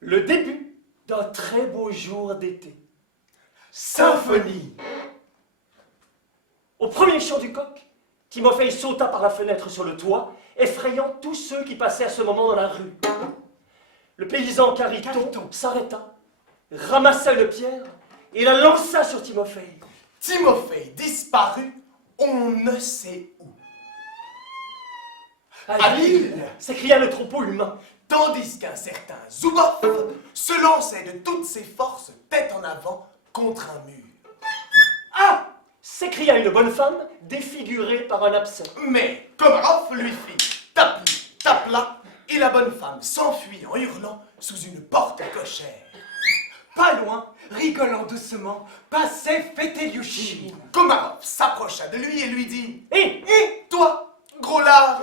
Le début d'un très beau jour d'été. Symphonie. Au premier chant du coq, Timofeï sauta par la fenêtre sur le toit, effrayant tous ceux qui passaient à ce moment dans la rue. Le paysan Cariton s'arrêta, ramassa une pierre et la lança sur Timofeï. Timofeï disparut, on ne sait où. À l'île s'écria le troupeau humain. Tandis qu'un certain Zuboff se lançait de toutes ses forces tête en avant contre un mur. Ah! S'écria une bonne femme, défigurée par un abcès. Mais Komarov lui fit tape-li, tape-là, et la bonne femme s'enfuit en hurlant sous une porte cochère. Pas loin, rigolant doucement, passait Fetelyushine. Komarov s'approcha de lui et lui dit « Et toi, gros lard !»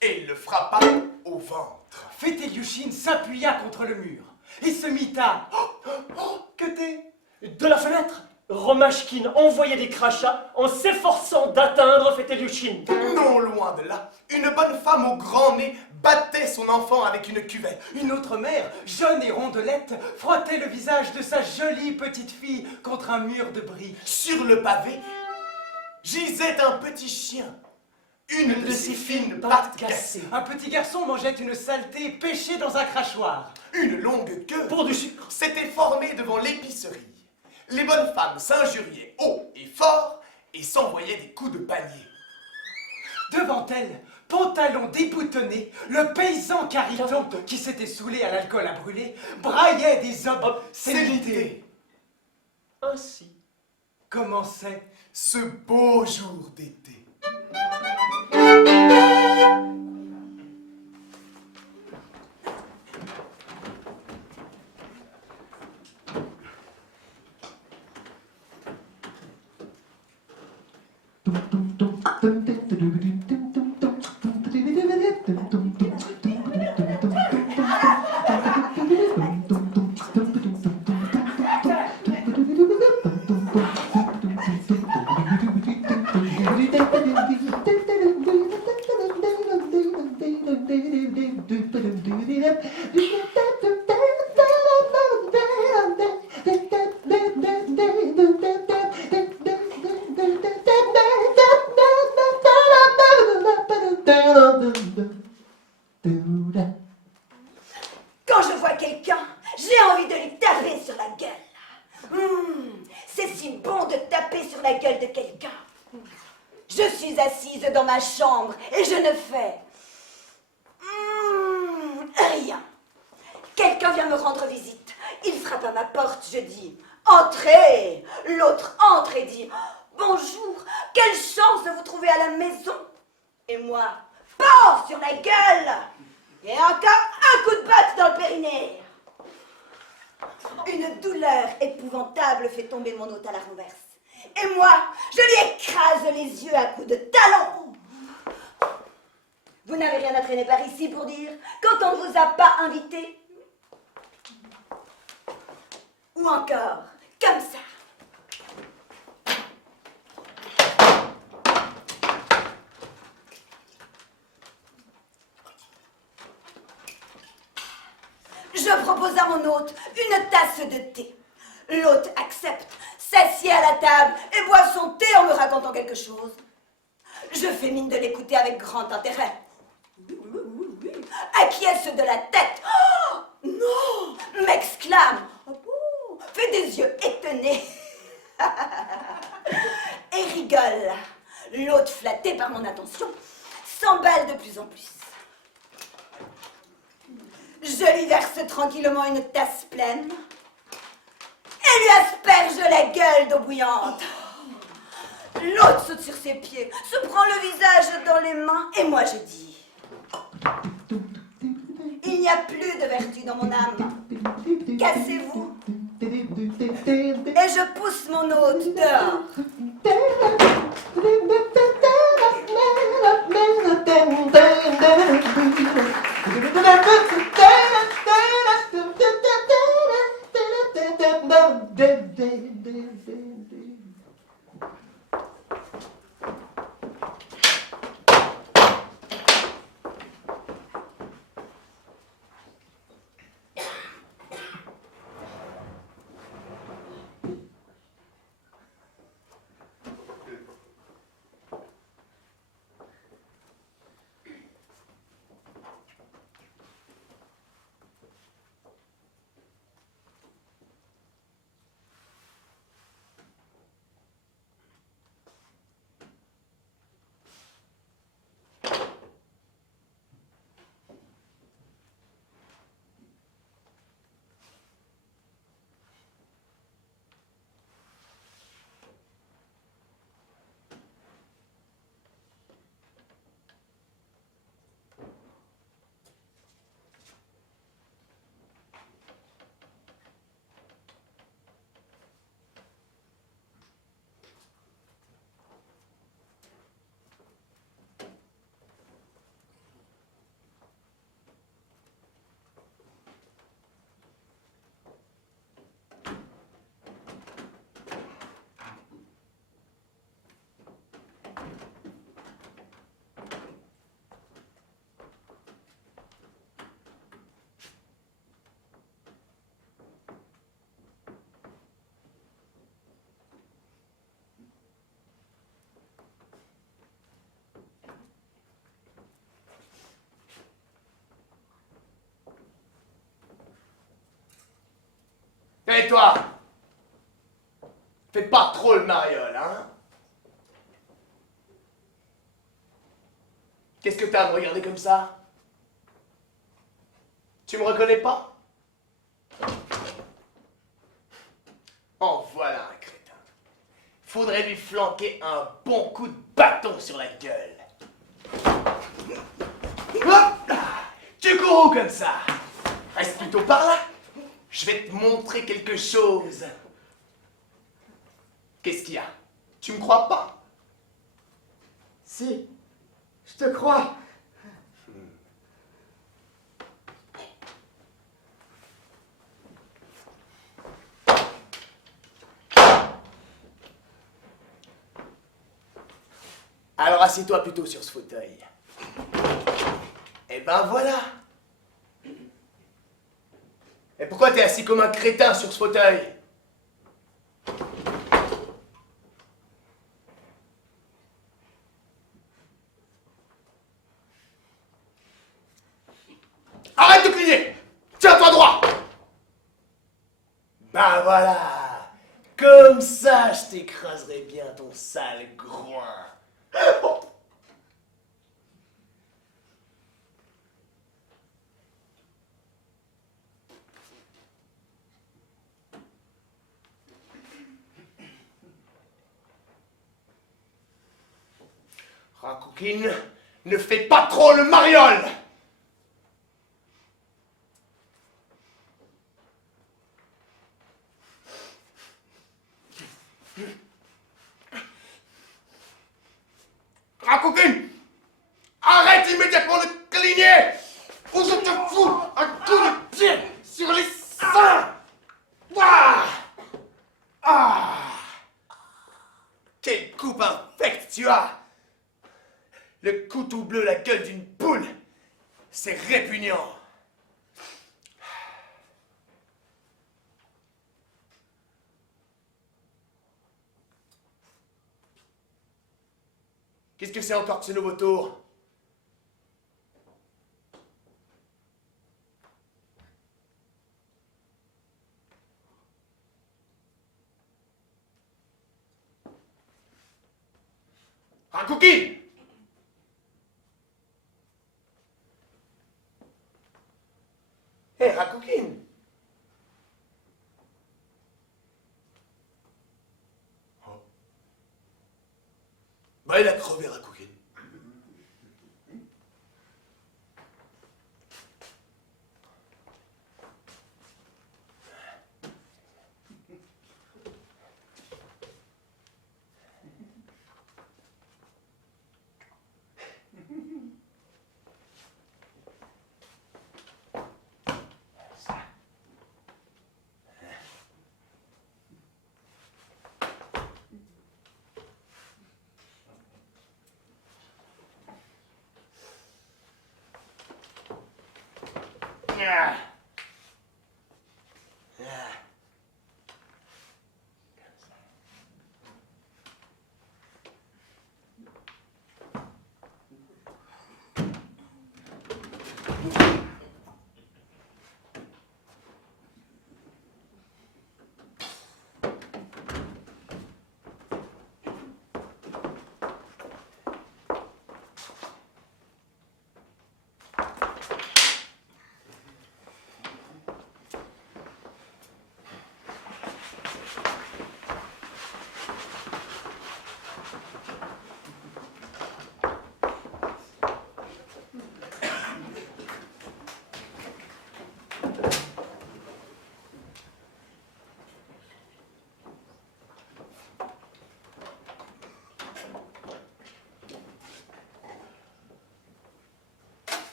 et il le frappa au ventre. Fetelyushine s'appuya contre le mur et se mit à... que t'es? de la fenêtre, Romashkin envoyait des crachats en s'efforçant d'atteindre Fetelyushine. Non loin de là, une bonne femme au grand nez battait son enfant avec une cuvette. Une autre mère, jeune et rondelette, frottait le visage de sa jolie petite fille contre un mur de briques. Sur le pavé, gisait un petit chien, une de ses fines pattes cassées. Un petit garçon mangeait une saleté pêchée dans un crachoir. Une longue queue Pour du sucre. s'était formée devant l'épicerie. Les bonnes femmes s'injuriaient haut et fort et s'envoyaient des coups de panier. Devant elle, pantalon déboutonné, le paysan Cariton, qui s'était saoulé à l'alcool à brûler, braillait des obscénités. Ainsi Commençait Ce beau jour d'été. Quand je vois quelqu'un, j'ai envie de lui taper sur la gueule. C'est si bon de taper sur la gueule de quelqu'un. Je suis assise dans ma chambre et je ne fais rien. Quelqu'un vient me rendre visite. Il frappe à ma porte, je dis « Entrez !» L'autre entre et dit « Bonjour, quelle chance de vous trouver à la maison !» Et moi, PAM sur la gueule. Et encore un coup de botte dans le périnée. Une douleur épouvantable fait tomber mon hôte à la renverse. Et moi, je lui écrase les yeux à coups de talon. Vous n'avez rien à traîner par ici pour dire quand on ne vous a pas invité? Ou encore, comme ça. Je propose à mon hôte une tasse de thé. L'hôte accepte, s'assied à la table et boit son thé en me racontant quelque chose. Je fais mine de l'écouter avec grand intérêt. Acquiesce de la tête. Oh, non, m'exclame. Oh, fait des yeux étonnés. Et rigole. L'hôte, flatté par mon attention, s'emballe de plus en plus. Je lui verse tranquillement une tasse pleine et lui asperge la gueule d'eau bouillante. L'autre saute sur ses pieds, se prend le visage dans les mains et moi je dis « Il n'y a plus de vertu dans mon âme. Cassez-vous. » Et je pousse mon hôte dehors. Et toi? Fais pas trop le mariole, hein? Qu'est-ce que t'as à me regarder comme ça? Tu me reconnais pas? En voilà un crétin. Faudrait lui flanquer un bon coup de bâton sur la gueule. Hop! Tu cours où comme ça? Reste plutôt par là. Je vais te montrer quelque chose. Qu'est-ce qu'il y a? Tu me crois pas? Si, je te crois. Alors assieds-toi plutôt sur ce fauteuil. Et ben voilà. Et pourquoi t'es assis comme un crétin sur ce fauteuil? Arrête de cligner! Tiens-toi droit! Ben voilà! Comme ça, je t'écraserai bien ton sale groin. Rakoukine, ne fais pas trop le mariole! Rakoukine! Arrête immédiatement de cligner! Ou je te fous un coup de pied sur les seins! Ah! Ah! Quelle coupe infecte tu as! Le couteau bleu, la gueule d'une poule! C'est répugnant! Qu'est-ce que c'est encore que ce nouveau tour? Rakoukine! Hé, Rakoukine! Oh. Bah, il a crevé, Rakoukine. Ah. Ah.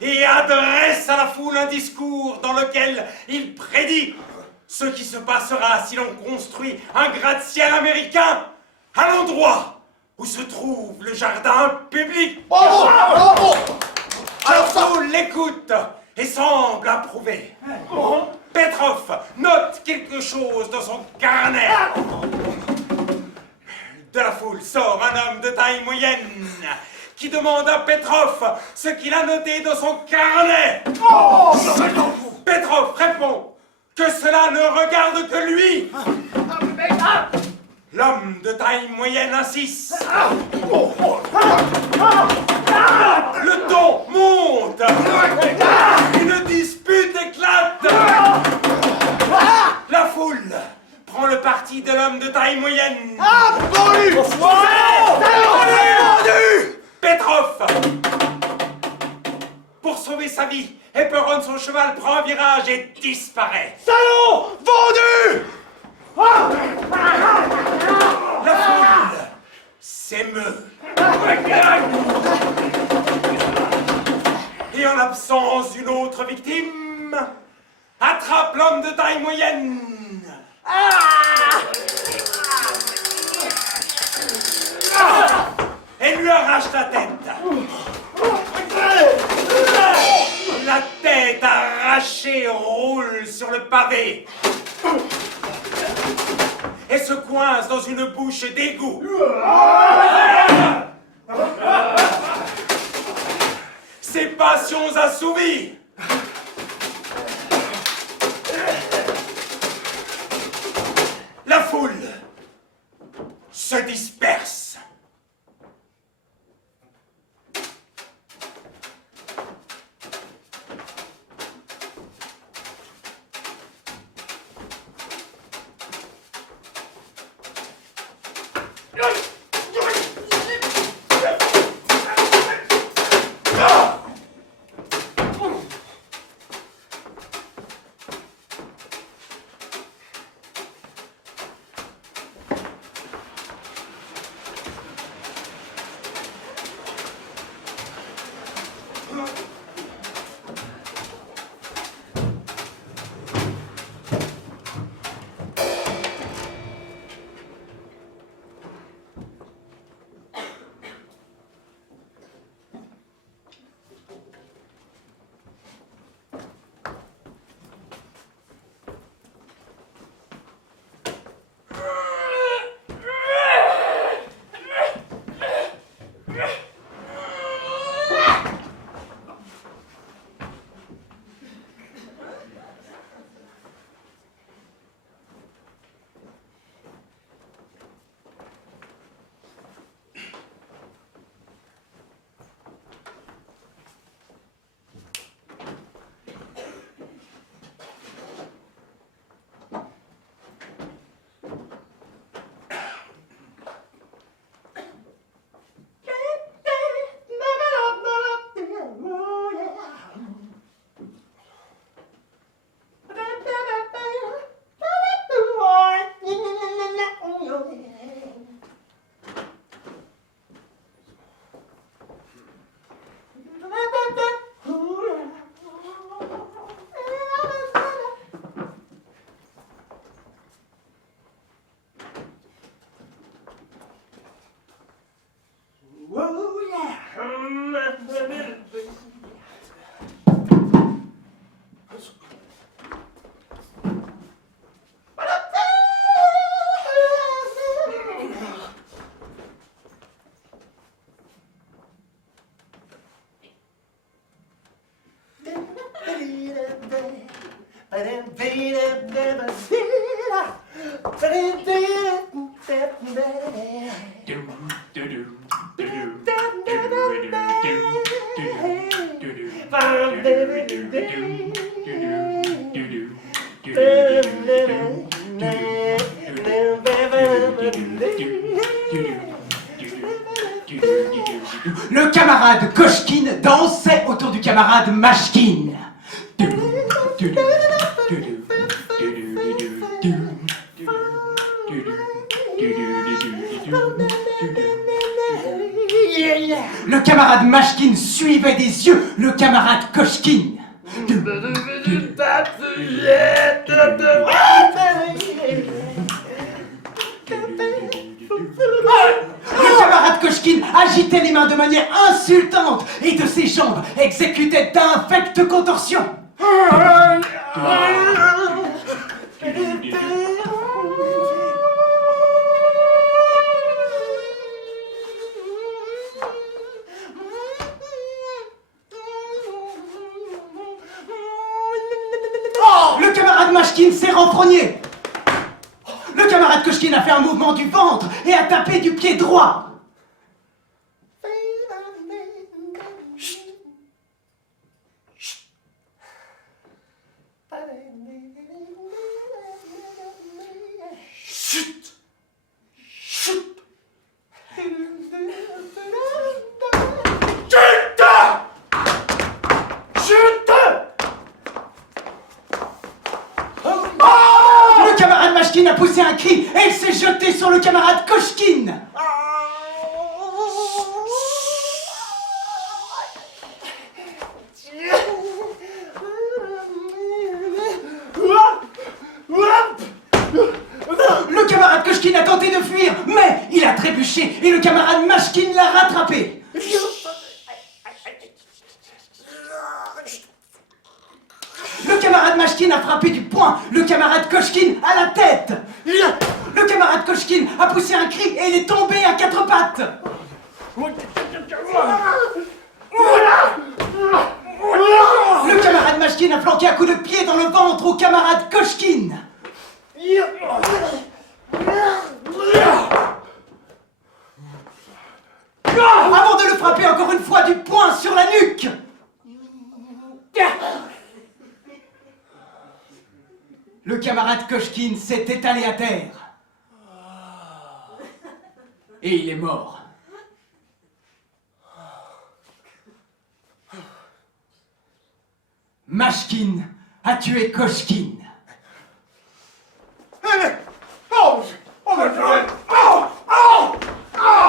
et adresse à la foule un discours dans lequel il prédit ce qui se passera si l'on construit un gratte-ciel américain à l'endroit où se trouve le jardin public. Bravo, bravo. La foule l'écoute et semble approuver. Petrov note quelque chose dans son carnet. De la foule sort un homme de taille moyenne qui demande à Petrov ce qu'il a noté dans son carnet. Petrov répond que cela ne regarde que lui. L'homme de taille moyenne insiste. Le ton monte. Une dispute éclate. La foule prend le parti de l'homme de taille moyenne. Petrov, pour sauver sa vie, éperonne son cheval, prend un virage et disparaît. Salaud! Vendu! La foule s'émeut. Et en l'absence d'une autre victime, attrape l'homme de taille moyenne. Et lui arrache la tête. La tête arrachée roule sur le pavé et se coince dans une bouche d'égout. Ses passions assouvies. La foule se disperse. Le camarade Kochkine dansait autour du camarade Machkine. Le camarade Mashkin suivait des yeux le camarade Koshkin. Le camarade Koshkin agitait les mains de manière insultante et de ses jambes exécutait d'infectes contorsions. Le camarade Mashkin s'est renfrogné. Le camarade Koshkin a fait un mouvement du ventre et a tapé du pied droit. Chut! Chut! Le camarade Mashkin a poussé un cri et il s'est jeté sur le camarade Koshkin. Le camarade Koshkin a tenté de fuir, mais il a trébuché et le camarade Mashkin l'a rattrapé. Le camarade Mashkin a frappé du poing le camarade Koshkin à la tête. Le camarade Koshkin a poussé un cri et il est tombé à quatre pattes. Le camarade Mashkin a flanqué un coup de pied dans le ventre au camarade Koshkin. Avant de le frapper encore une fois du poing sur la nuque. Le camarade Koshkin s'est étalé à terre. Et il est mort. Mashkin a tué Koshkin.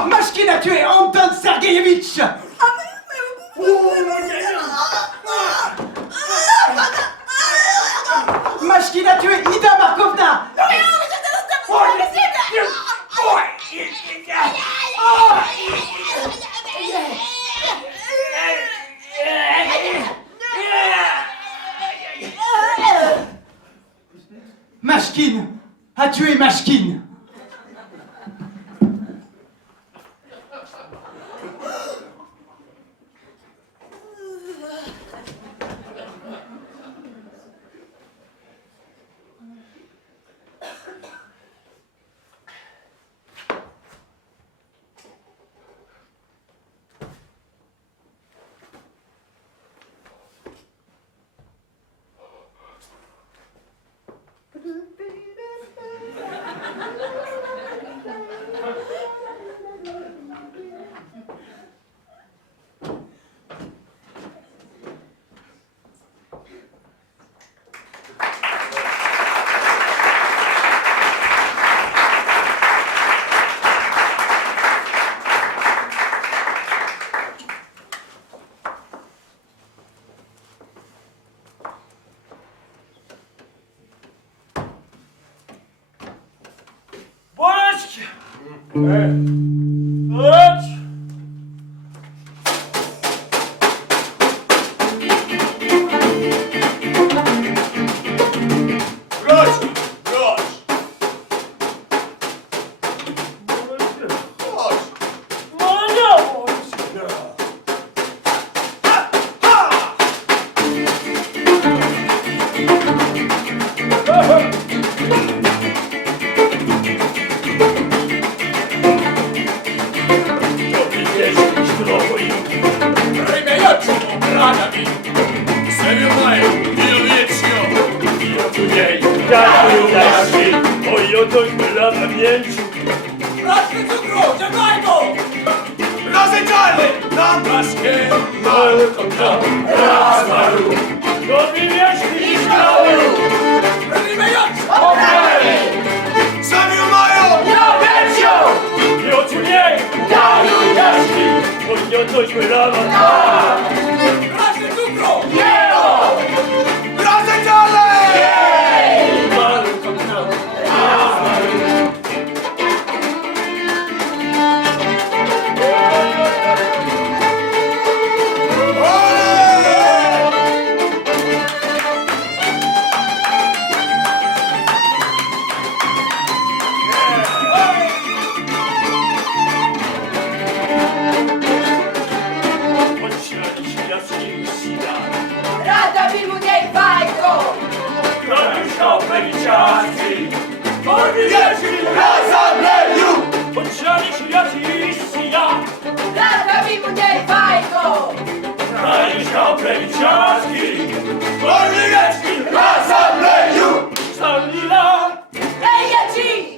Mashkin a tué Anton Sergeyevitch. Mashkin a tué Ida Markovna. Mashkin a tué Mashkin. Kyoto y Kuelama. Grazie Zucchero! Grazie Gialle! Rada Bilmuniej Bajko! Rada Bilmuniej Bajko! Ej, ja ci!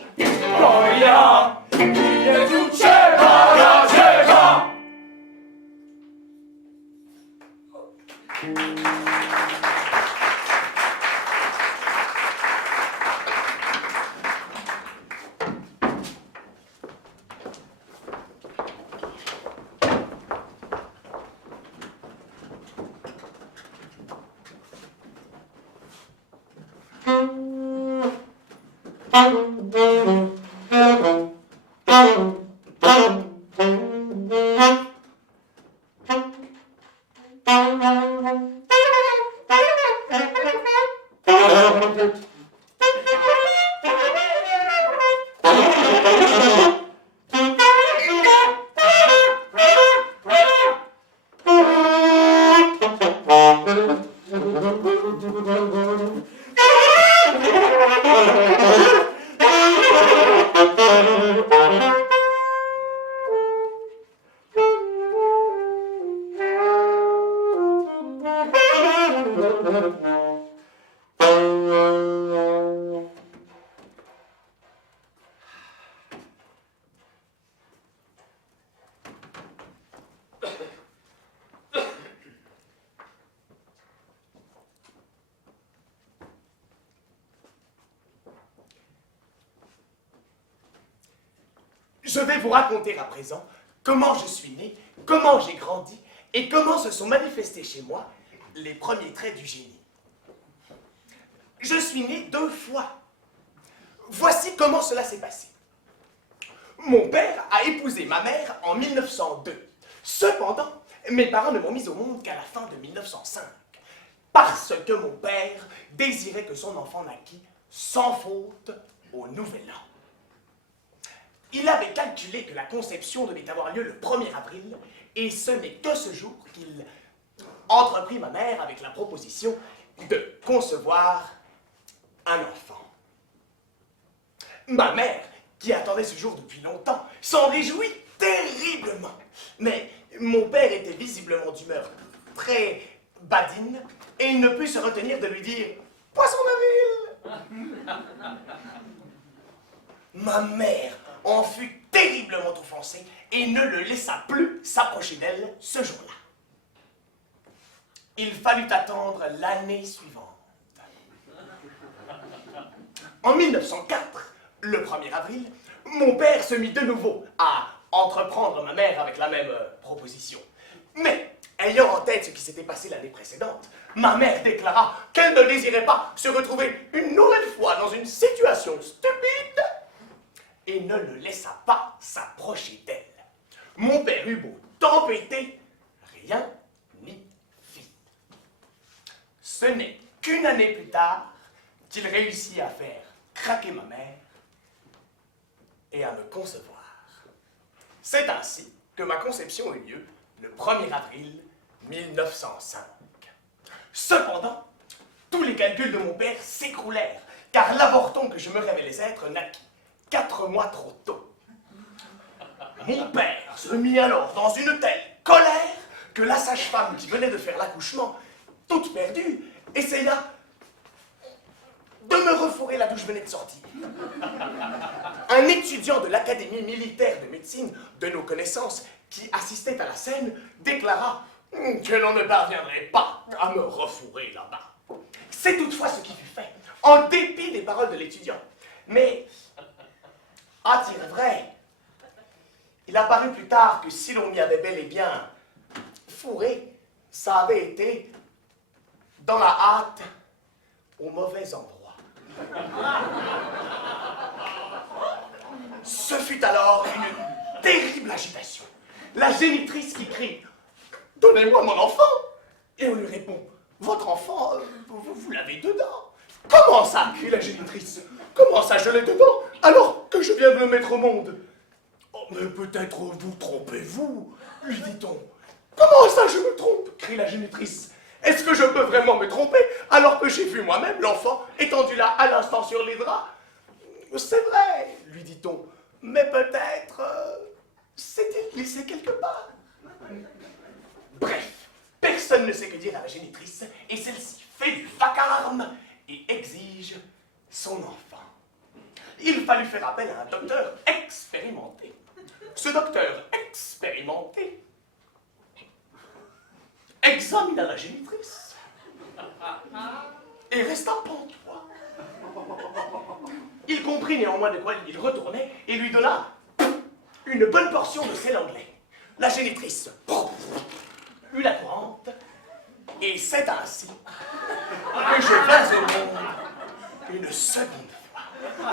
Je vais vous raconter à présent comment je suis né, comment j'ai grandi et comment se sont manifestés chez moi les premiers traits du génie. Je suis né 2 fois. Voici comment cela s'est passé. Mon père a épousé ma mère en 1902. Cependant, mes parents ne m'ont mis au monde qu'à la fin de 1905, parce que mon père désirait que son enfant naquît sans faute au Nouvel An. Il avait calculé que la conception devait avoir lieu le 1er avril, et ce n'est que ce jour qu'il entreprit ma mère avec la proposition de concevoir un enfant. Ma mère, qui attendait ce jour depuis longtemps, s'en réjouit terriblement. Mais mon père était visiblement d'humeur très badine, et il ne put se retenir de lui dire « Poisson d'avril !» Ma mère en fut terriblement offensée et ne le laissa plus s'approcher d'elle ce jour-là. Il fallut attendre l'année suivante. En 1904, le 1er avril, mon père se mit de nouveau à entreprendre ma mère avec la même proposition. Mais, ayant en tête ce qui s'était passé l'année précédente, ma mère déclara qu'elle ne désirait pas se retrouver une nouvelle fois dans une situation stupide et ne le laissa pas s'approcher d'elle. Mon père eut beau tempêter, rien n'y fit. Ce n'est qu'une année plus tard qu'il réussit à faire craquer ma mère et à me concevoir. C'est ainsi que ma conception eut lieu le 1er avril 1905. Cependant, tous les calculs de mon père s'écroulèrent, car l'avorton que je me révélais être naquit 4 mois trop tôt. Mon père se mit alors dans une telle colère que la sage-femme qui venait de faire l'accouchement, toute perdue, essaya de me refourrer là d'où je venais de sortir. Un étudiant de l'Académie militaire de médecine de nos connaissances qui assistait à la scène déclara que l'on ne parviendrait pas à me refourrer là-bas. C'est toutefois ce qui fut fait, en dépit des paroles de l'étudiant. Mais, à dire vrai, Il apparut plus tard que si l'on m'y avait bel et bien fourré, ça avait été dans la hâte, au mauvais endroit. Ce fut alors une terrible agitation. La génitrice qui crie « Donnez-moi mon enfant !» Et on lui répond « Votre enfant, vous l'avez dedans !» « Comment ça ?» crie la génitrice. « Comment ça, je l'ai dedans, alors que je viens de le mettre au monde ?»« Oh, mais peut-être vous trompez-vous, lui dit-on. »« Comment ça, je me trompe ?» crie la génitrice. « Est-ce que je peux vraiment me tromper, alors que j'ai vu moi-même l'enfant étendu là à l'instant sur les draps ?»« C'est vrai, lui dit-on, mais peut-être s'est-il glissé quelque part. » Bref, personne ne sait que dire à la génitrice, et celle-ci fait du vacarme et exige son enfant. Il fallut faire appel à un docteur expérimenté. Ce docteur expérimenté examina la génitrice et resta pantois. Il comprit néanmoins de quoi il retournait et lui donna une bonne portion de sel anglais. La génitrice eut la courante, et c'est ainsi que je vins au monde une seconde fois.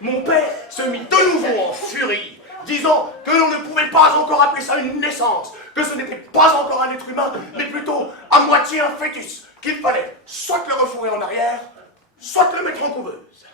Mon père se mit de nouveau en furie, disant que l'on ne pouvait pas encore appeler ça une naissance, que ce n'était pas encore un être humain, mais plutôt à moitié un fœtus, qu'il fallait soit le refouer en arrière, soit le mettre en couveuse.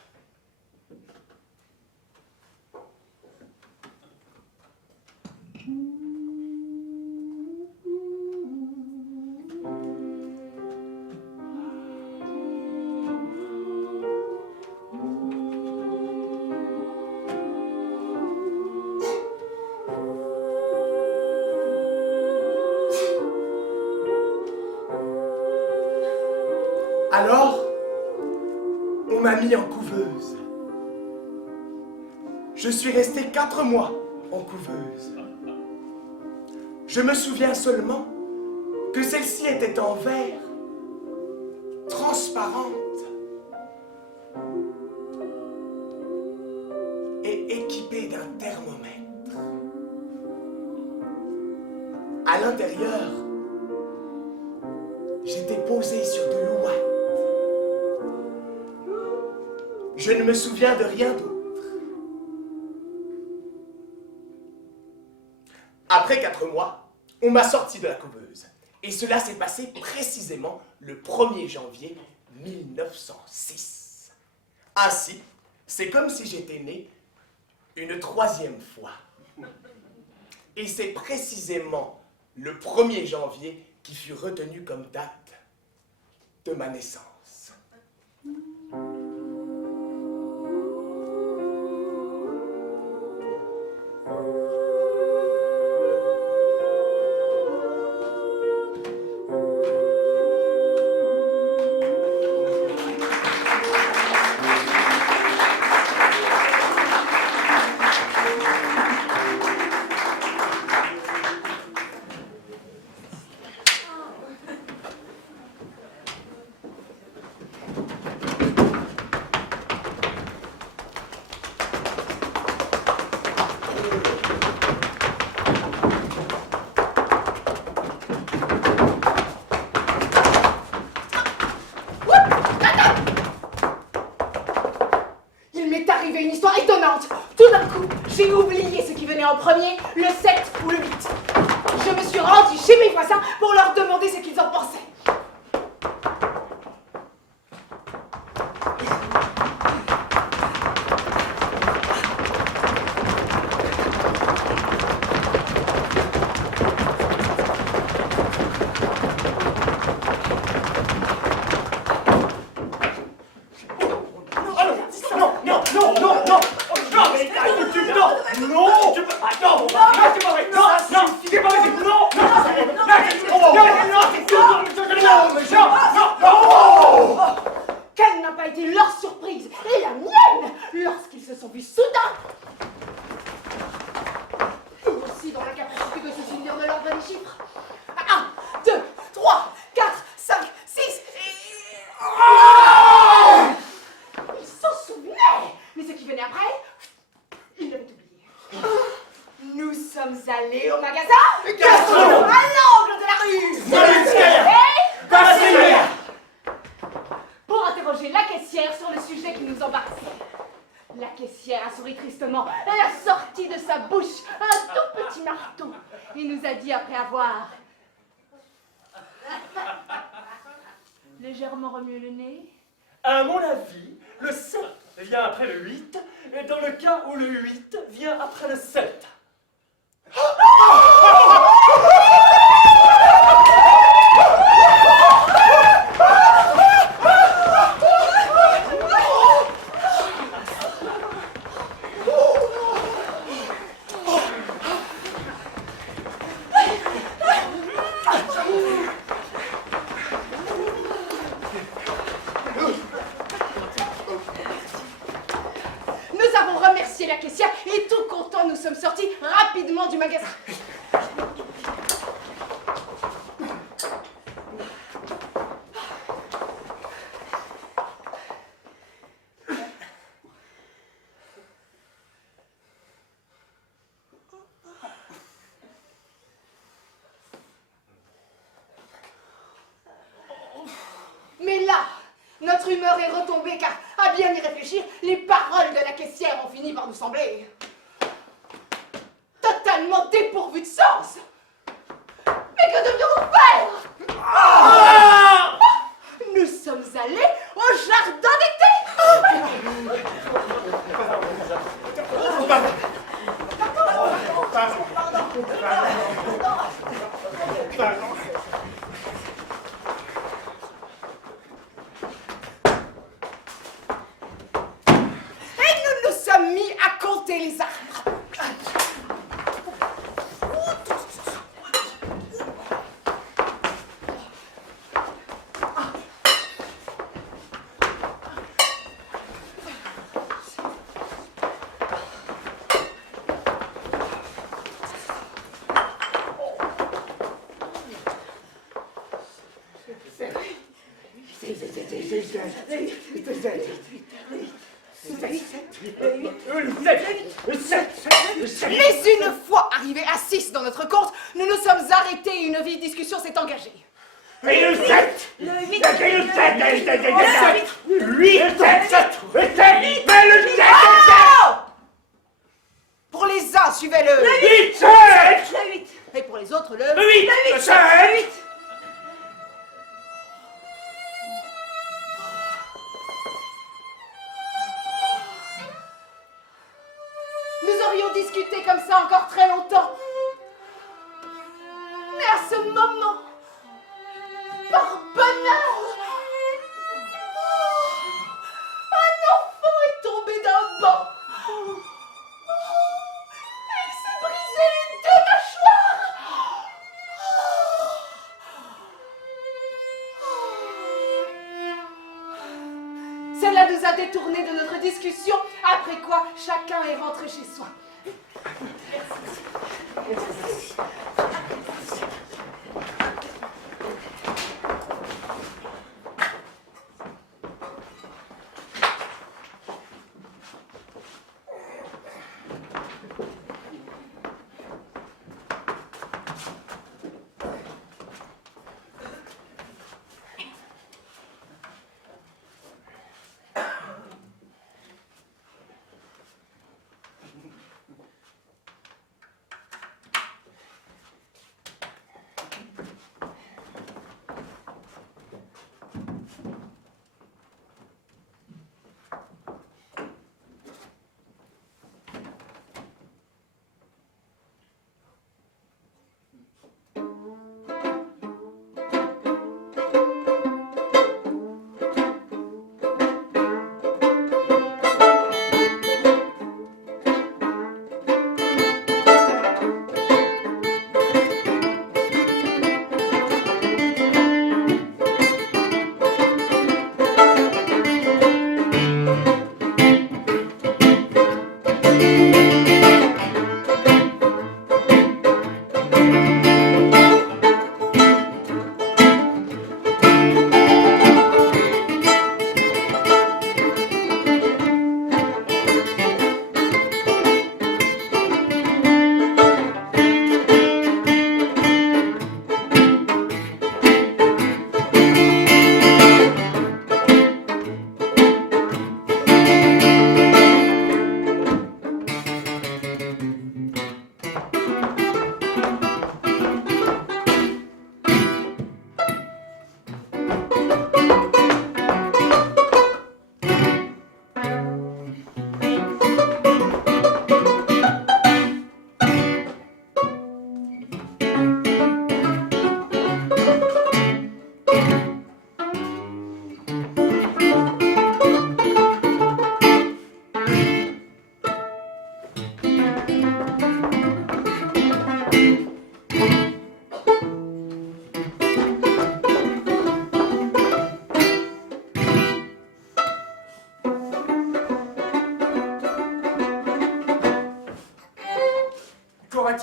Alors, on m'a mis en couveuse. Je suis resté 4 mois en couveuse. Je me souviens seulement que celle-ci était en verre, transparente et équipée d'un thermomètre. À l'intérieur, j'étais posé sur de l'ouate. Je ne me souviens de rien d'autre. Après 4 mois, on m'a sorti de la couveuse. Et cela s'est passé précisément le 1er janvier 1906. Ainsi, c'est comme si j'étais né une 3e fois. Et c'est précisément le 1er janvier qui fut retenu comme date de ma naissance. Une histoire étonnante. Tout d'un coup, j'ai oublié ce qui venait en premier, le 7 ou le 8. Je me suis rendue chez mes voisins pour leur demander ce qu'ils en pensaient. dit après avoir légèrement remué le nez. À mon avis, le 7 vient après le 8, et dans le cas où le 8 vient après le 7. Nous avons remercié la caissière et tout contents, nous sommes sortis rapidement du magasin. Mais là, notre humeur est retombée car, à bien y réfléchir, les paroles de la caissière ont fini par nous sembler totalement dépourvues de sens. Mais que devions-nous faire? Nous sommes allés au jardin d'été. Et nous nous sommes mis à compter les arbres. Mais une fois arrivés à 6 dans notre compte, nous nous sommes arrêtés et une vive discussion s'est engagée. Et le 7! Le 8. Et le 7! Le 8! 7! Mais le 7! Pour les uns, suivait le 8! 7! Le 8. et pour les autres, le 8! Le 7! 8. Nous aurions discuté comme ça encore très longtemps. Mais à ce moment, par bonheur, un enfant est tombé d'un banc. Et il s'est brisé les 2 mâchoires. Cela nous a détournés de notre discussion, après quoi chacun est rentré chez soi.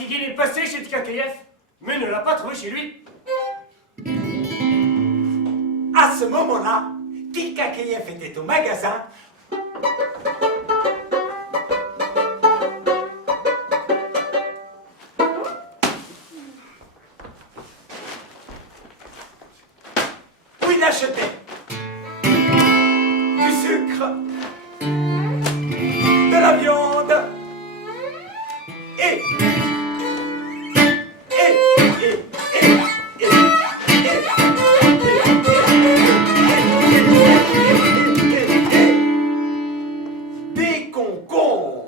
Koratigin est passé chez Tkakayev, mais ne l'a pas trouvé chez lui. À ce moment-là, Tilkakeyev était au magasin. Où il achetait du sucre, de la viande et des concombres.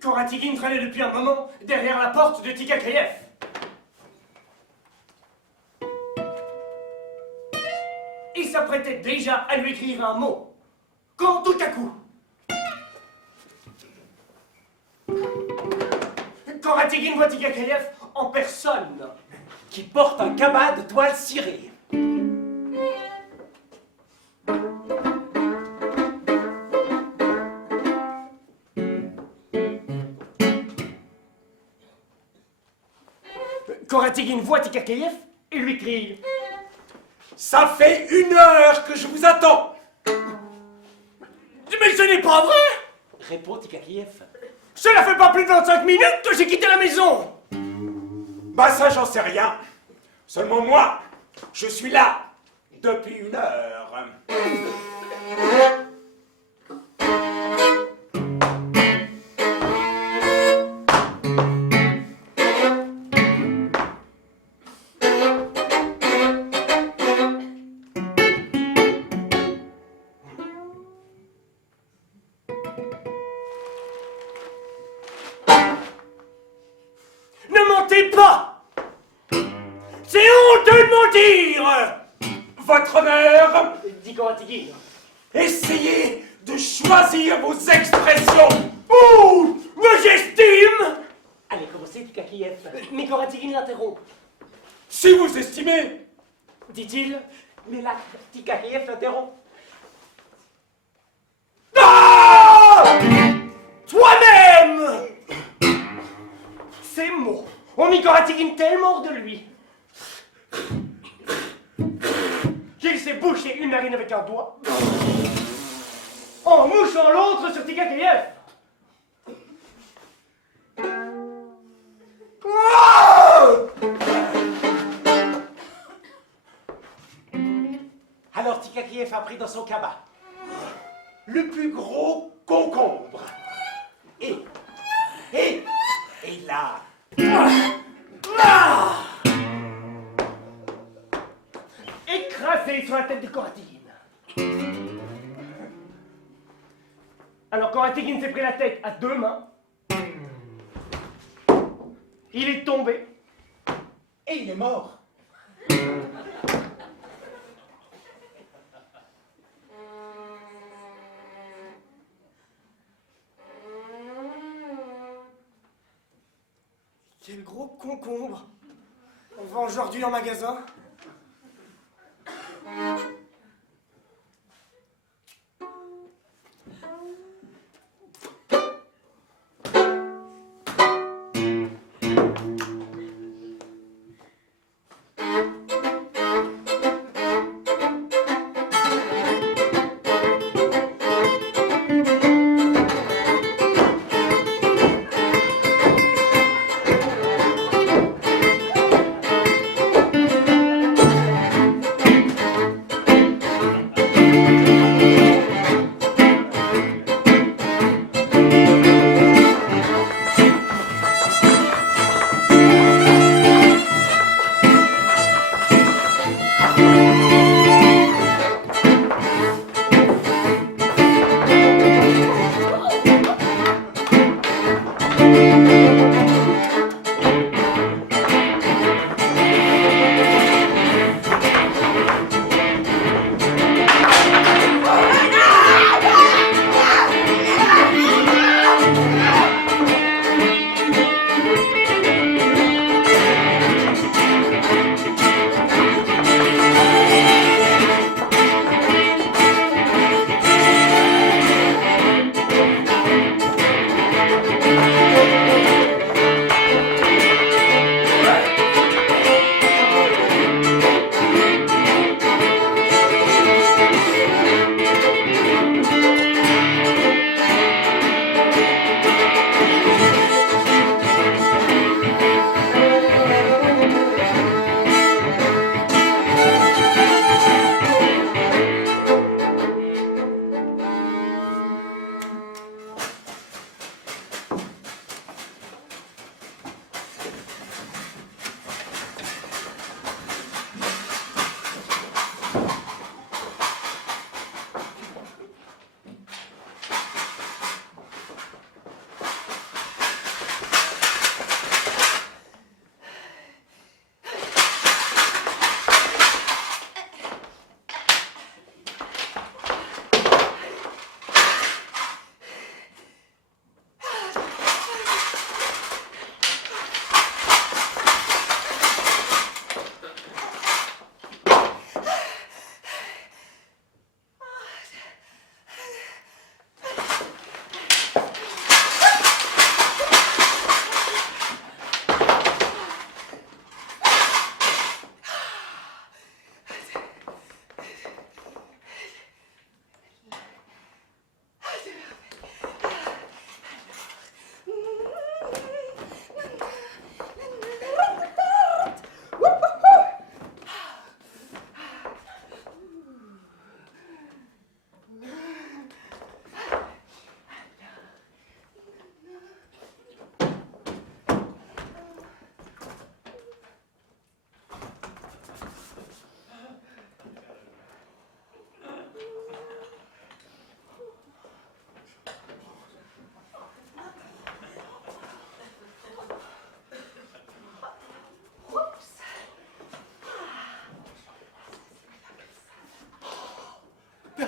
Koratigin traînait depuis un moment derrière la porte de Tkakayev. Il s'apprêtait déjà à lui écrire un mot, quand tout à coup, Koratigin voit Tkakayev en personne, Qui porte un cabas de toile cirée. Koratigin voit Tkakayev et lui crie: Ça fait 1 heure que je vous attends. mais ce n'est pas vrai! Répond Tilkakeyev. Cela fait pas plus de 25 minutes que j'ai quitté la maison! Bah ça j'en sais rien. Seulement moi, je suis là depuis 1 heure. Ne mentez pas! C'est honteux de mentir! Votre honneur, Dit Koratigin. essayez de choisir vos expressions. Oh! Mais j'estime! Allez, commencez, Tkakayev. Mais Koratigin l'interrompt. Si vous estimez. Dit-il. Mais là, Tkakayev l'interrompt. Ah! Toi-même! Ces mots ont mis Koratigin tellement hors de lui qu'il s'est bouché une narine avec un doigt en mouchant l'autre sur Tkakayev. Alors Tkakayev a pris dans son cabas Le plus gros concombre. Et là. Écrasé sur la tête de Koratigin. Alors Koratigin s'est pris la tête à 2 mains. Il est tombé. Et il est mort. Quel gros concombre. On va aujourd'hui en magasin.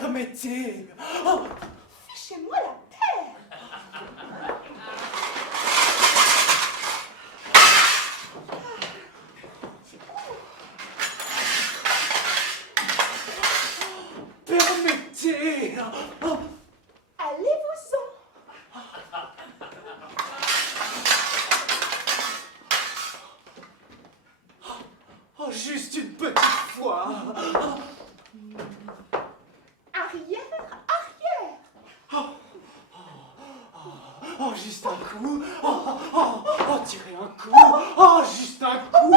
Permettez. Oh, Fichez-moi la paix. permettez. Oh, Allez-vous-en. oh, juste une petite fois. Arrière, arrière. Oh, juste un coup. Oh, tirez un coup. Oh, juste un coup.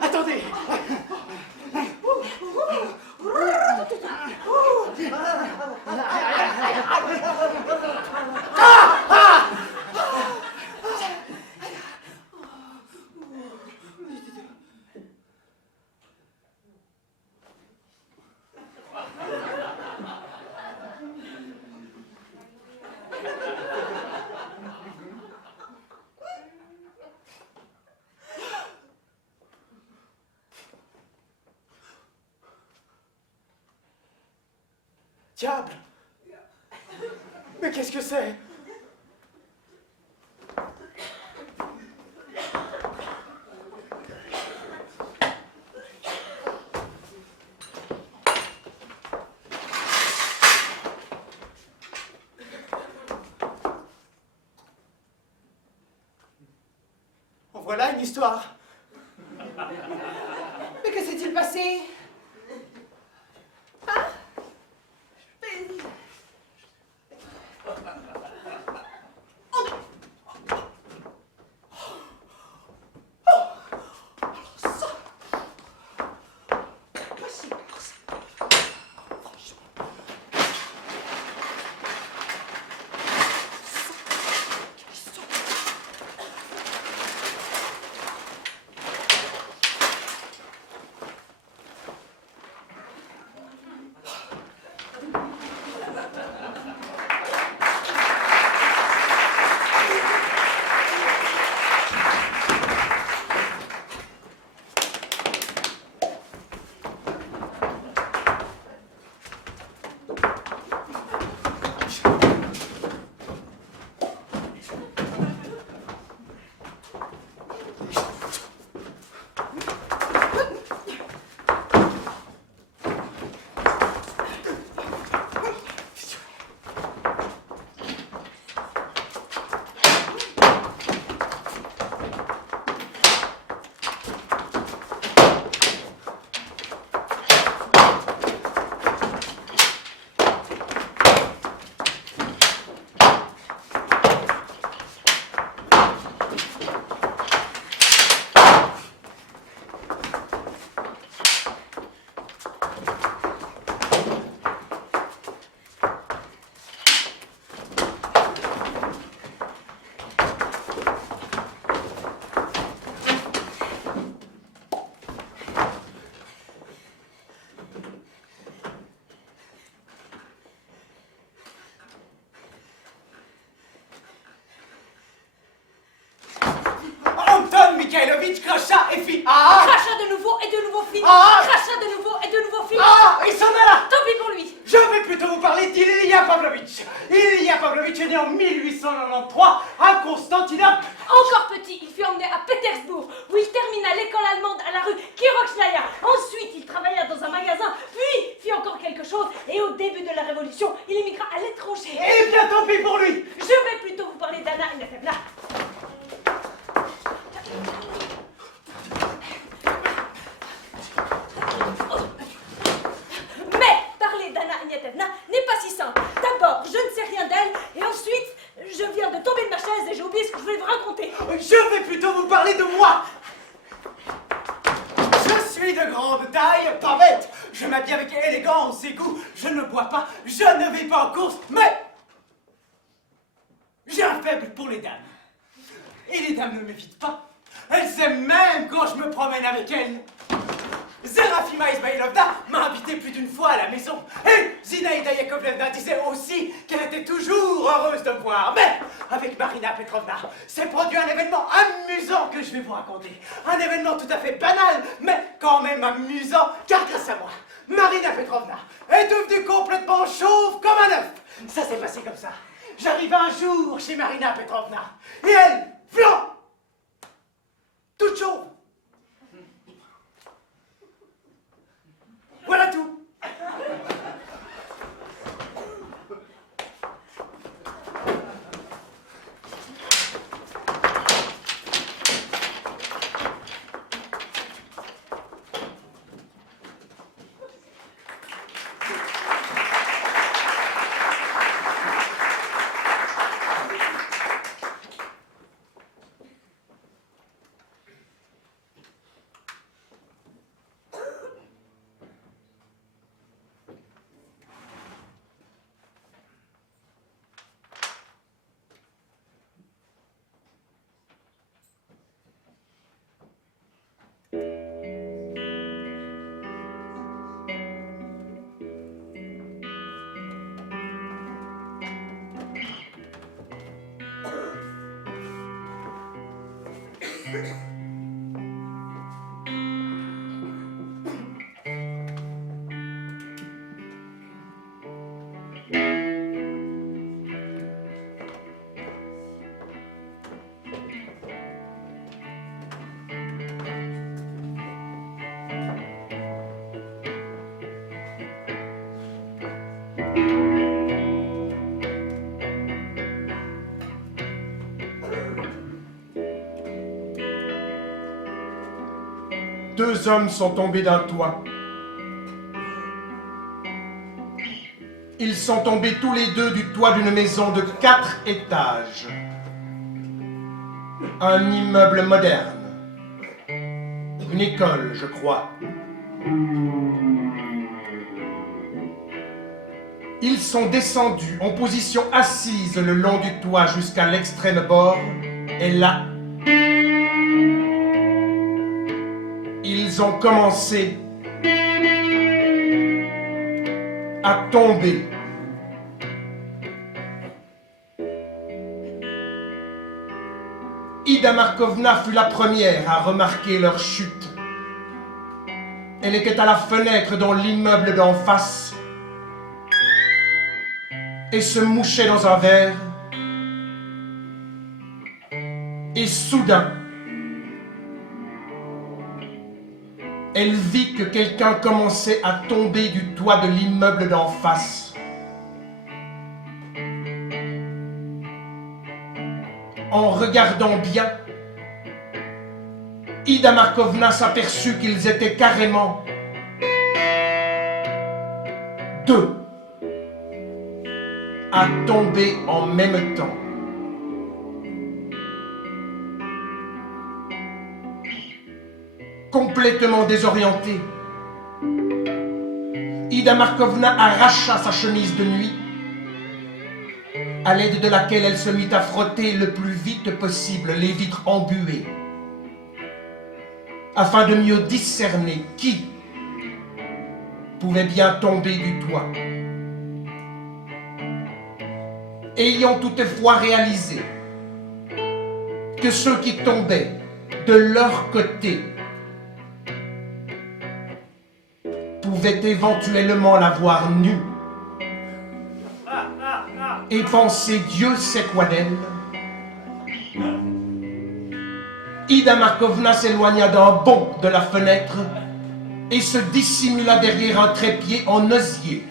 Attendez. Diable. Mais qu'est-ce que c'est? En voilà une histoire. Mais que s'est-il passé? Hein? Mikhailovitch cracha et fit ah. Cracha de nouveau et de nouveau fit. Ah. Cracha de nouveau et de nouveau fit. Ah, il s'en alla. Tant pis pour lui. Je vais plutôt vous parler d'Ilya Pavlovitch. Ilya Pavlovitch est né en 1893 à Constantinople. Encore petit, il fut emmené à Pétersbourg, où il termina l'école allemande à la rue Kirochnaya. Ensuite, il travailla dans un magasin, puis fit encore quelque chose, et au début de la Révolution, il émigra à l'étranger. Eh bien, tant pis pour lui. Je vais plutôt vous parler d'Anna Ignatievna. Mais parler d'Anna Ignatievna n'est pas si simple. D'abord, je ne sais rien d'elle, et ensuite, je viens de tomber de ma chaise et j'ai oublié ce que je voulais vous raconter. Je vais plutôt vous parler de moi. Je suis de grande taille, pas bête. Je m'habille avec élégance et goût. Je ne bois pas, je ne vis pas en course, mais j'ai un faible pour les dames. Et les dames ne m'évitent pas. Elles aiment même quand je me promène avec elles. Zerafima Ismailovna m'a invité plus d'une fois à la maison. Et Zinaïda Yakovlevna disait aussi qu'elle était toujours heureuse de me voir. Mais avec Marina Petrovna, s'est produit un événement amusant que je vais vous raconter. Un événement tout à fait banal, mais quand même amusant, car grâce à moi, Marina Petrovna est devenue complètement chauve comme un œuf. Ça s'est passé comme ça. J'arrive un jour chez Marina Petrovna, et elle, flan, toute chauve. Voilà tout. Deux hommes sont tombés d'un toit. Ils sont tombés tous les deux du toit d'une maison de 4 étages. Un immeuble moderne. Une école, je crois. Ils sont descendus en position assise le long du toit jusqu'à l'extrême bord, et là, ils ont commencé à tomber. Ida Markovna fut la première à remarquer leur chute. Elle était à la fenêtre dans l'immeuble d'en face et se mouchait dans un verre. Et soudain, elle vit que quelqu'un commençait à tomber du toit de l'immeuble d'en face. En regardant bien, Ida Markovna s'aperçut qu'ils étaient carrément deux à tomber en même temps. Complètement désorientée, Ida Markovna arracha sa chemise de nuit, à l'aide de laquelle elle se mit à frotter le plus vite possible les vitres embuées, afin de mieux discerner qui pouvait bien tomber du toit. Ayant toutefois réalisé que ceux qui tombaient de leur côté pouvaient éventuellement la voir nue et penser Dieu sait quoi d'elle, Ida Markovna s'éloigna d'un bond de la fenêtre et se dissimula derrière un trépied en osier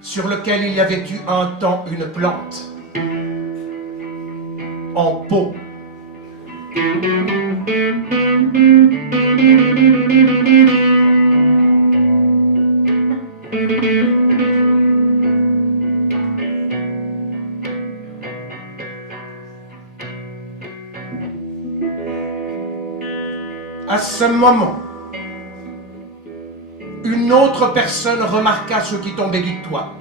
sur lequel il y avait eu un temps une plante en pot. À ce moment, une autre personne remarqua ceux qui tombaient du toit.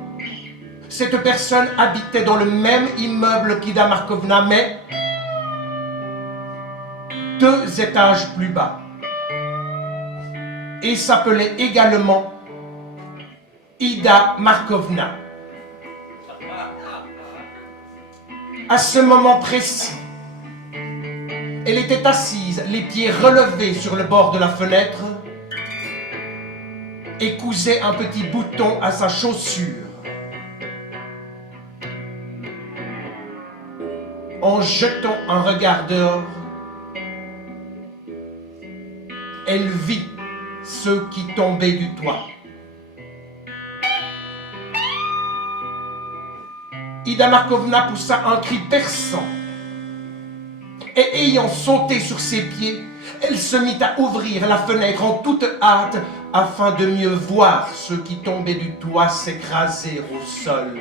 Cette personne habitait dans le même immeuble qu'Ida Markovna, mais 2 étages plus bas. Et s'appelait également Ida Markovna. À ce moment précis, elle était assise, les pieds relevés sur le bord de la fenêtre, et cousait un petit bouton à sa chaussure. En jetant un regard dehors, elle vit ceux qui tombaient du toit. Ida Markovna poussa un cri perçant et ayant sauté sur ses pieds, elle se mit à ouvrir la fenêtre en toute hâte afin de mieux voir ceux qui tombaient du toit s'écraser au sol.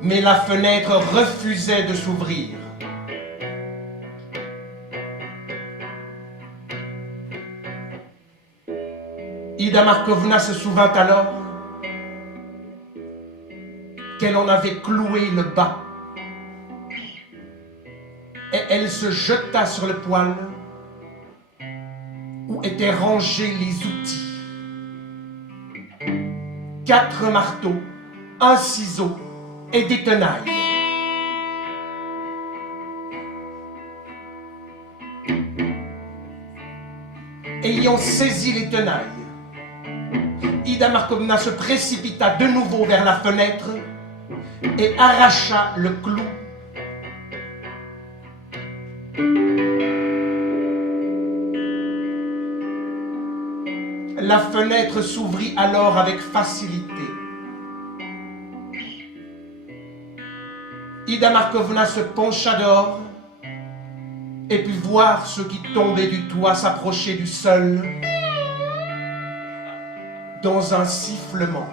Mais la fenêtre refusait de s'ouvrir. Ida Markovna se souvint alors qu'elle en avait cloué le bas. Et elle se jeta sur le poêle où étaient rangés les outils. 4 marteaux, un ciseau et des tenailles. Ayant saisi les tenailles, Ida Markovna se précipita de nouveau vers la fenêtre et arracha le clou. La fenêtre s'ouvrit alors avec facilité. Ida Markovna se pencha dehors et put voir ceux qui tombaient du toit s'approcher du sol dans un sifflement.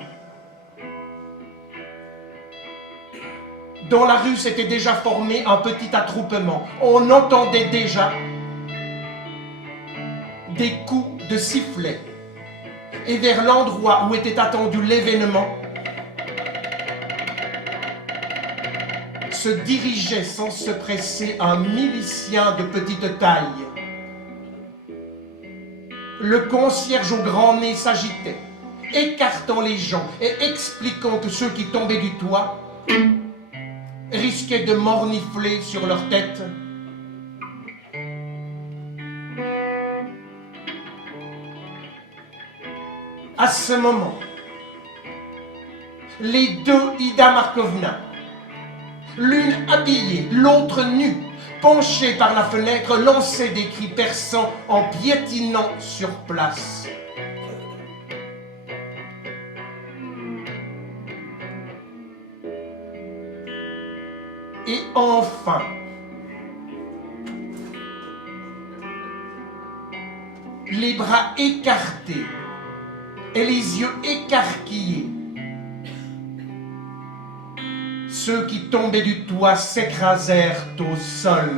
Dans la rue s'était déjà formé un petit attroupement. On entendait déjà des coups de sifflet. Et vers l'endroit où était attendu l'événement, se dirigeait sans se presser un milicien de petite taille. Le concierge au grand nez s'agitait, écartant les gens et expliquant que ceux qui tombaient du toit risquaient de mornifler sur leur tête. À ce moment, les 2 Ida Markovna, l'une habillée, l'autre nue, penchées par la fenêtre, lançaient des cris perçants en piétinant sur place. Et enfin, les bras écartés et les yeux écarquillés, ceux qui tombaient du toit s'écrasèrent au sol.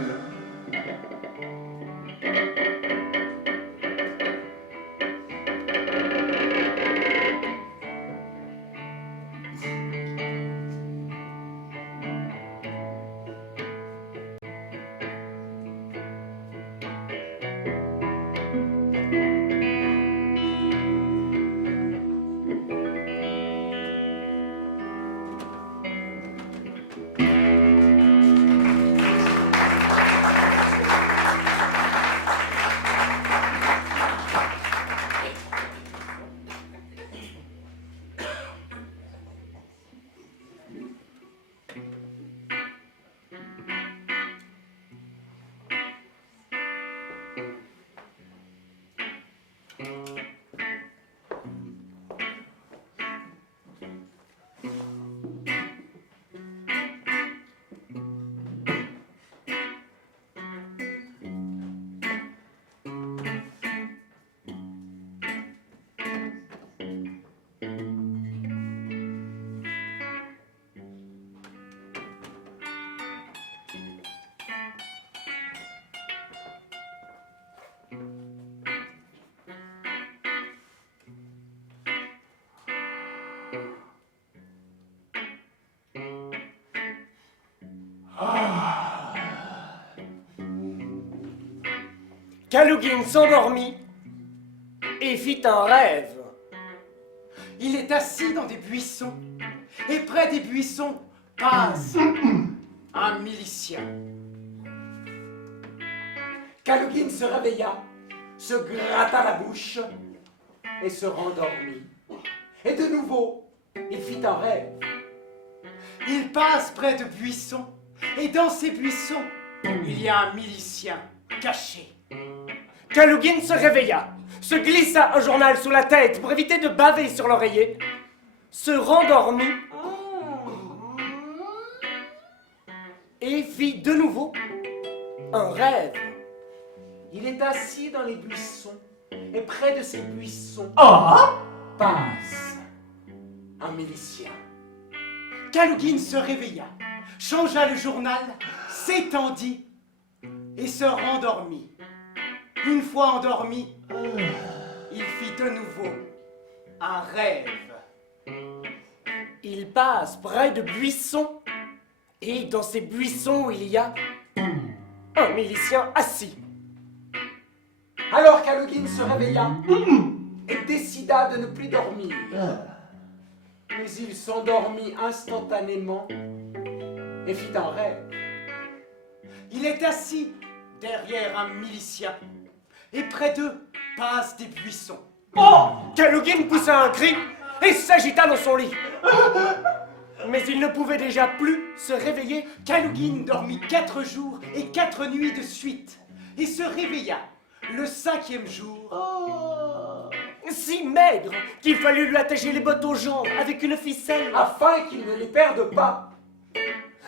Kalugin s'endormit et fit un rêve. Il est assis dans des buissons, et près des buissons passe un milicien. Kalugin se réveilla, se gratta la bouche et se rendormit. Et de nouveau, il fit un rêve. Il passe près de buissons, et dans ces buissons, il y a un milicien caché. Kalugin se réveilla, se glissa un journal sous la tête pour éviter de baver sur l'oreiller, se rendormit et fit de nouveau un rêve. Il est assis dans les buissons, et près de ces buissons passe un milicien. Kalugin se réveilla, changea le journal, s'étendit et se rendormit. Une fois endormi, il fit de nouveau un rêve. Il passe près de buissons et dans ces buissons il y a un milicien assis. Alors Kalugin se réveilla et décida de ne plus dormir. Mais il s'endormit instantanément et fit un rêve. Il est assis derrière un milicien et près d'eux passent des buissons. Oh! Kalugin poussa un cri et s'agita dans son lit. Mais il ne pouvait déjà plus se réveiller. Kalugin dormit 4 jours et 4 nuits de suite et se réveilla le 5e jour. Si maigre qu'il fallut lui attacher les bottes aux jambes avec une ficelle Afin qu'il ne les perde pas.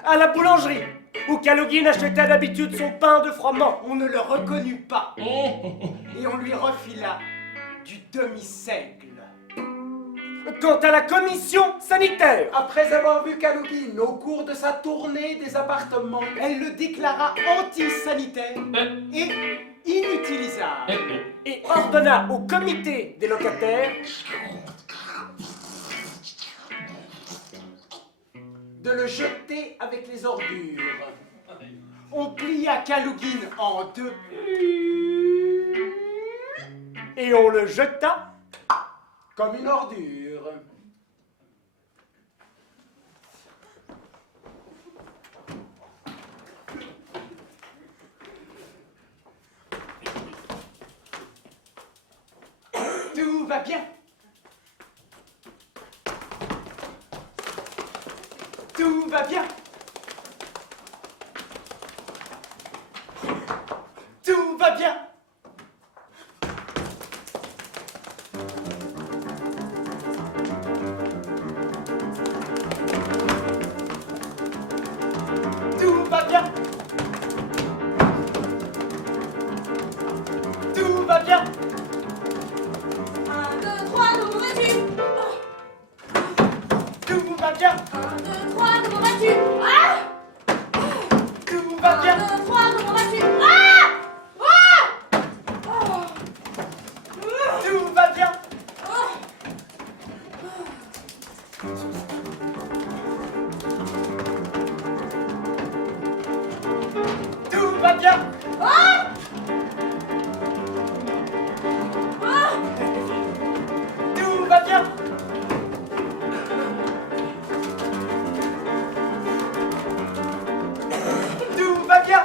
à la boulangerie où Kalugin achetait d'habitude son pain de froment. On ne le reconnut pas et on lui refila du demi-seigle. Quant à la commission sanitaire, Après avoir vu Kalugin au cours de sa tournée des appartements, elle le déclara anti-sanitaire et inutilisable. et ordonna au comité des locataires de le jeter avec les ordures. On plia Kalugin en 2 et on le jeta. comme une ordure. Tout va bien. Tout va bien. Tout va bien. Tout va bien. Tout va bien. 1, 2, 3, comment vas-tu? Tout va bien. 1, 2, 3, comment vas-tu? Ah! Tout va 1, bien. 2, 3, comment vas-tu? Ah! Ah! Tout va bien. Tout va bien. Ah! Tout va bien. Tout va bien.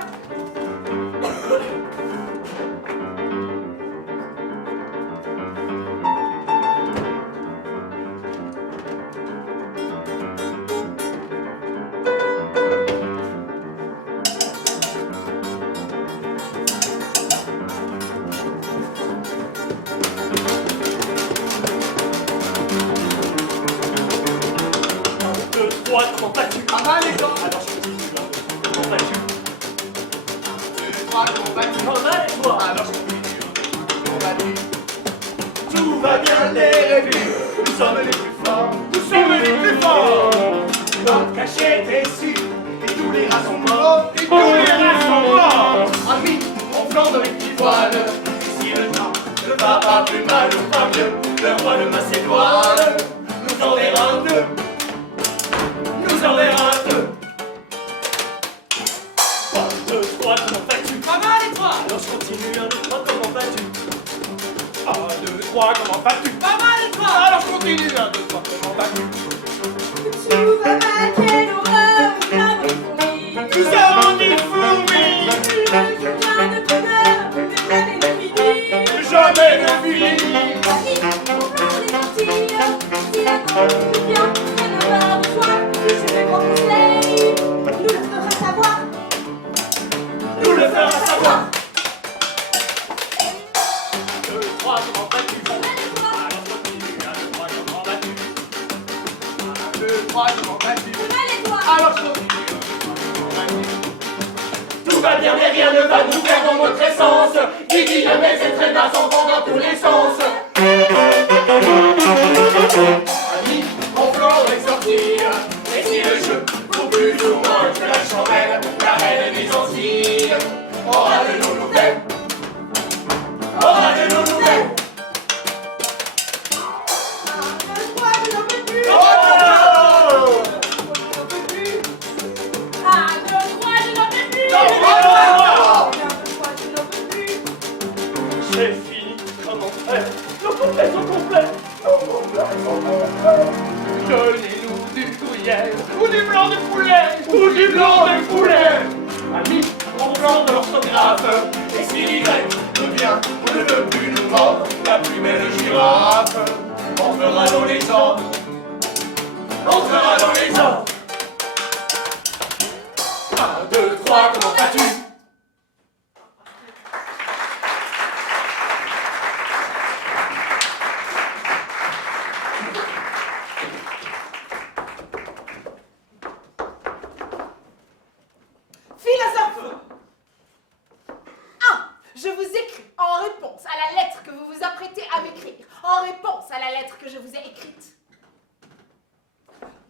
Deux, trois, comment vas-tu? Ah bah les gars. Alors je te dis, comment vas-tu? 2, 3, comment vas-tu? Comment vas et toi? Alors je te dis, comment vas-tu? Tout va bien les revues, nous sommes les plus forts, nous sommes les plus forts. Notre cachette est su, et tous les rats sont morts, et tous les rats sont morts. Amis, on flambe avec l'ivoine. Si le temps ne va pas plus mal ou pas mieux, le roi de Macédoine nous enverra deux. Nous enverra deux. 3, comment vas-tu? Pas mal, et toi? Alors continue, 1, 2, 3, comment vas-tu? Tout va mal, quelle horreur, comme une fourmi. Nous avons dit fourmi, Plein de pudeur, de jamais de fini. jamais ne finis. Voici, on pleure les lentilles. Si la bande du bien, rien n'a pas besoin. Si je veux qu'on conseille, nous le fera savoir. Nous le fera savoir. 2, 3, comment vas-tu? Allez, toi, Alors continue, 1, 2, 3, comment vas-tu? 1, 2, 3, comment vas-tu? allez, toi. Alors continue, 1, 2, 3, comment vas-tu? Tout va bien, mais rien ne va, nous perdons notre essence. Didi le met ses traînes à son vent dans tous les sens. Ami, on flanc et sortir. Et si le jeu vaut plus souvent que la chandelle, la reine des Antilles aura de nos nouvelles. Aura de nos nouvelles. C'est fini, comment faire? Nos complets sont complets. Nos complets sont complets. Donnez-nous du gruyère, ou du blanc de poulet, ou du blanc de poulet. Ami, on plante l'orthographe, et si l'Y veut bien, ou ne veut plus nous vendre la plus belle girafe, on fera dans les ordres, on fera dans les ordres. 1, 2, 3, comment vas-tu? Philosophe! 1. Je vous écris en réponse à la lettre que vous vous apprêtez à m'écrire, en réponse à la lettre que je vous ai écrite.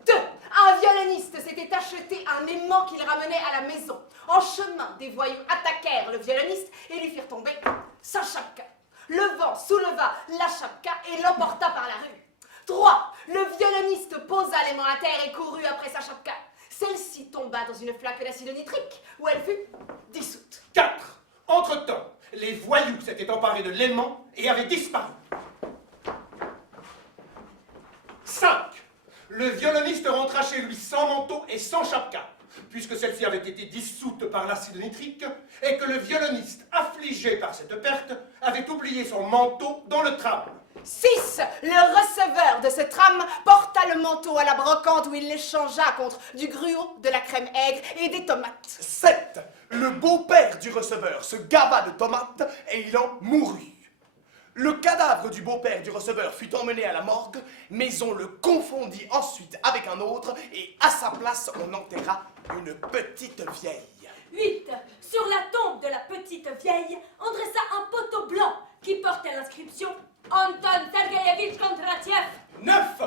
2. Un violoniste s'était acheté un aimant qu'il ramenait à la maison. En chemin, des voyous attaquèrent le violoniste et lui firent tomber sa chapka. Le vent souleva la chapka et l'emporta par la rue. 3. Le violoniste posa l'aimant à terre et courut après sa chapka. Celle-ci tomba dans une flaque d'acide nitrique où elle fut dissoute. 4. Entre-temps, les voyous s'étaient emparés de l'aimant et avaient disparu. 5. Le violoniste rentra chez lui sans manteau et sans chapka, puisque celle-ci avait été dissoute par l'acide nitrique, et que le violoniste, affligé par cette perte, avait oublié son manteau dans le tram. 6. Le receveur de ce tram porta le manteau à la brocante où il l'échangea contre du gruau, de la crème aigre et des tomates. 7. Le beau-père du receveur se gava de tomates et il en mourut. Le cadavre du beau-père du receveur fut emmené à la morgue, mais on le confondit ensuite avec un autre et à sa place on enterra une petite vieille. 8. Sur la tombe de la petite vieille, on dressa un poteau blanc qui portait l'inscription Anton Sergeyevitch Kondratiev. 9.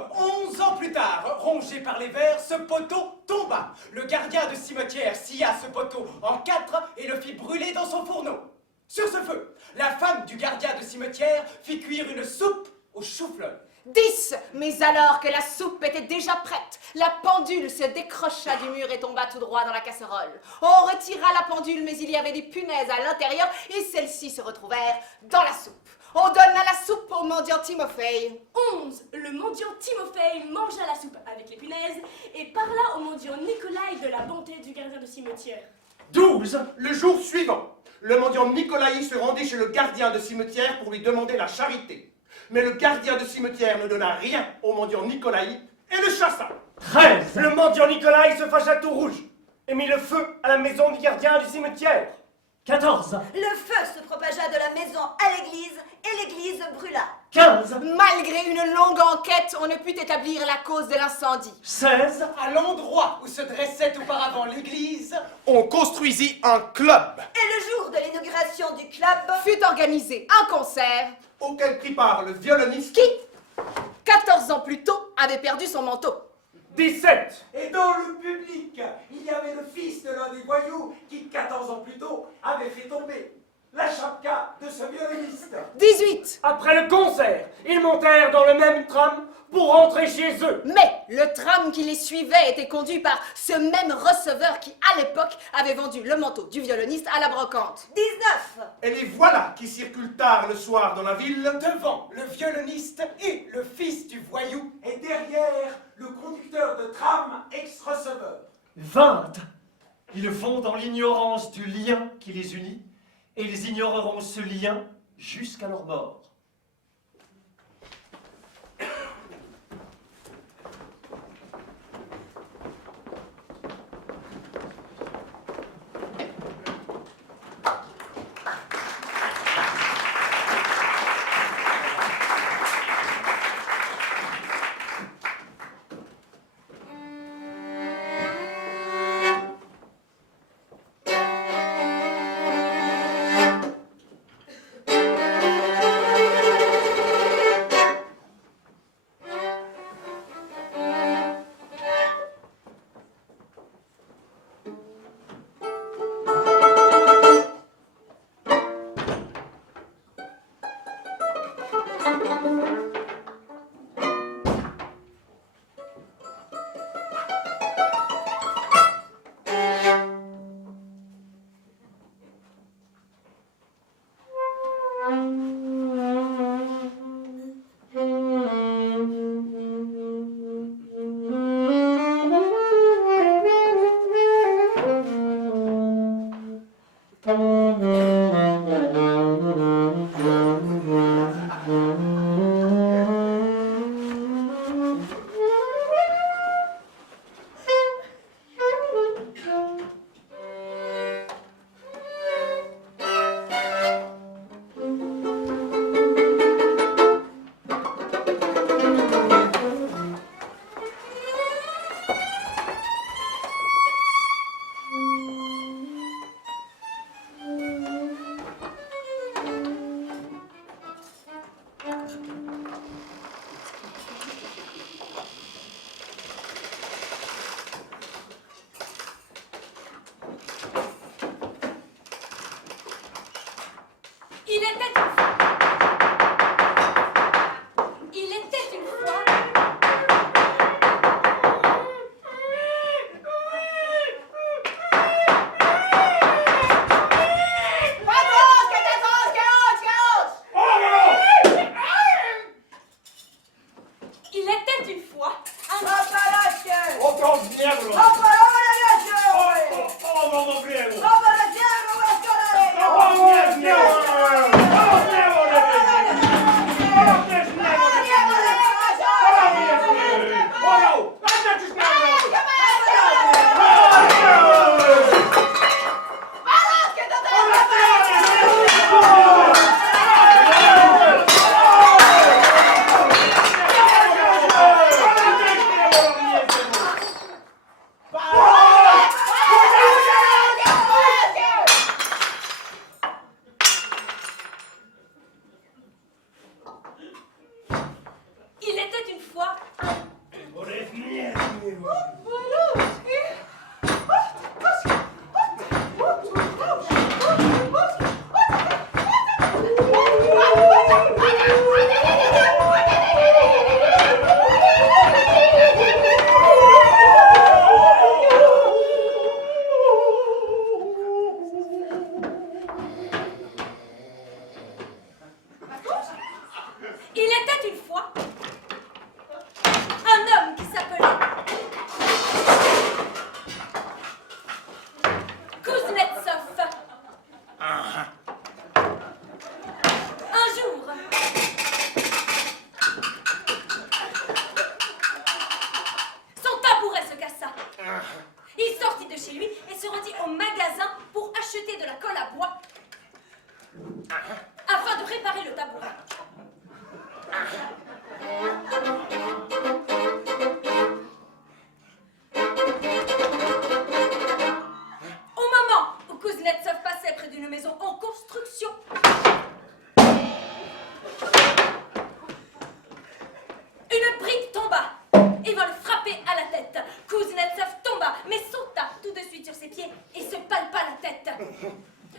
11 ans plus tard, rongé par les vers, ce poteau tomba. Le gardien de cimetière scia ce poteau en 4 et le fit brûler dans son fourneau. Sur ce feu, la femme du gardien de cimetière fit cuire une soupe au chou-fleur. 10. Mais alors que la soupe était déjà prête, la pendule se décrocha du mur et tomba tout droit dans la casserole. On retira la pendule, mais il y avait des punaises à l'intérieur et celles-ci se retrouvèrent dans la soupe. On donna la soupe au mendiant Timofey. 11. Le mendiant Timofey mangea la soupe avec les punaises et parla au mendiant Nikolai de la bonté du gardien de cimetière. 12. Le jour suivant, le mendiant Nikolai se rendit chez le gardien de cimetière pour lui demander la charité. Mais le gardien de cimetière ne donna rien au mendiant Nikolai et le chassa. 13. Le mendiant Nikolai se fâcha tout rouge et mit le feu à la maison du gardien du cimetière. 14. Le feu se propagea de la maison à l'église et l'église brûla. 15. Malgré une longue enquête, on ne put établir la cause de l'incendie. 16. À l'endroit où se dressait auparavant l'église, On construisit un club. Et le jour de l'inauguration du club, Fut organisé un concert Auquel prit part le violoniste qui, 14 ans plus tôt, avait perdu son manteau. 17. et dans le public, il y avait le fils de l'un des voyous qui, 14 ans plus tôt, avait fait tomber la chapka de de ce violoniste. 18. Après le concert, ils montèrent dans le même tram pour rentrer chez eux. Mais le tram qui les suivait était conduit par ce même receveur qui, à l'époque, avait vendu le manteau du violoniste à la brocante. 19. Et les voilà qui circulent tard le soir dans la ville. Devant le violoniste et le fils du voyou, et derrière le conducteur de tram ex-receveur. 20. Ils vont dans l'ignorance du lien qui les unit, et ils ignoreront ce lien jusqu'à leur mort.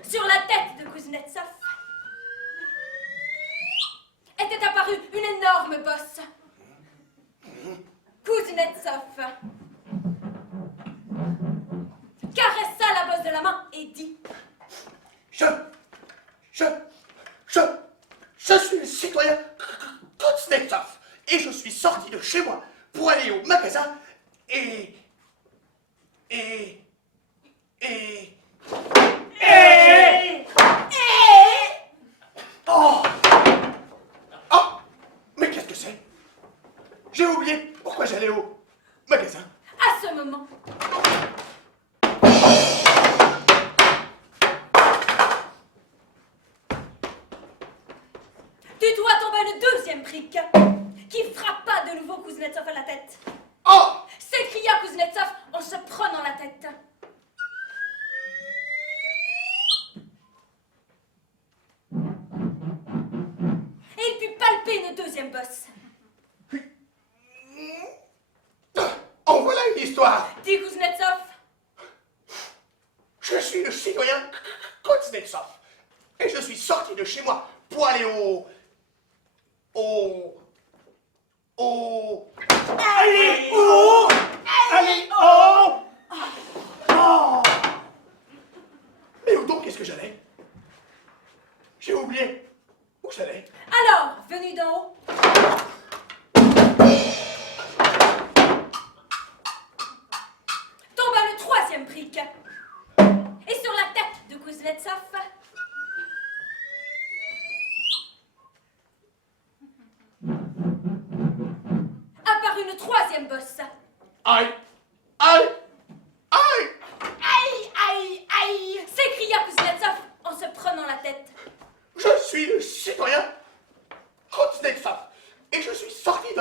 Sur la tête de Kuznetsov, Et... Oh! Oh! Mais qu'est-ce que c'est? J'ai oublié pourquoi j'allais au magasin. À ce moment, du toit tomba une deuxième brique qui frappa de nouveau Kuznetsov à la tête. Oh! S'écria Kuznetsov en se prenant la tête. Et il put palper une deuxième bosse. En voilà une histoire. Dit Kuznetsov. Je suis le citoyen Kuznetsov. Et je suis sorti de chez moi pour aller au... Allez, oh! Allez, oh! Mais où donc qu'est-ce que j'allais? J'ai oublié où j'allais. Alors, venu d'en haut, tomba le troisième brique. Et sur la tête de Kuznetsov, apparut une troisième bosse. Aïe! Aïe! Aïe! Aïe, aïe, aïe. S'écria Kuznetsov en se prenant la tête. Je suis le citoyen Kuznetsov. Et je suis sorti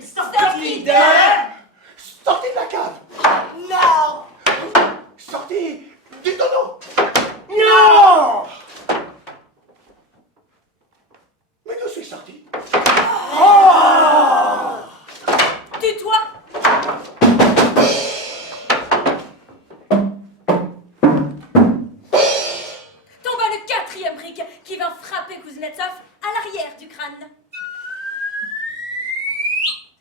Sorti sorti de la cave. Non. Sorti du tonneau. Non! Mais d'où suis sorti? du toit. Tomba le quatrième brique qui vint frapper Kuznetsov à l'arrière du crâne.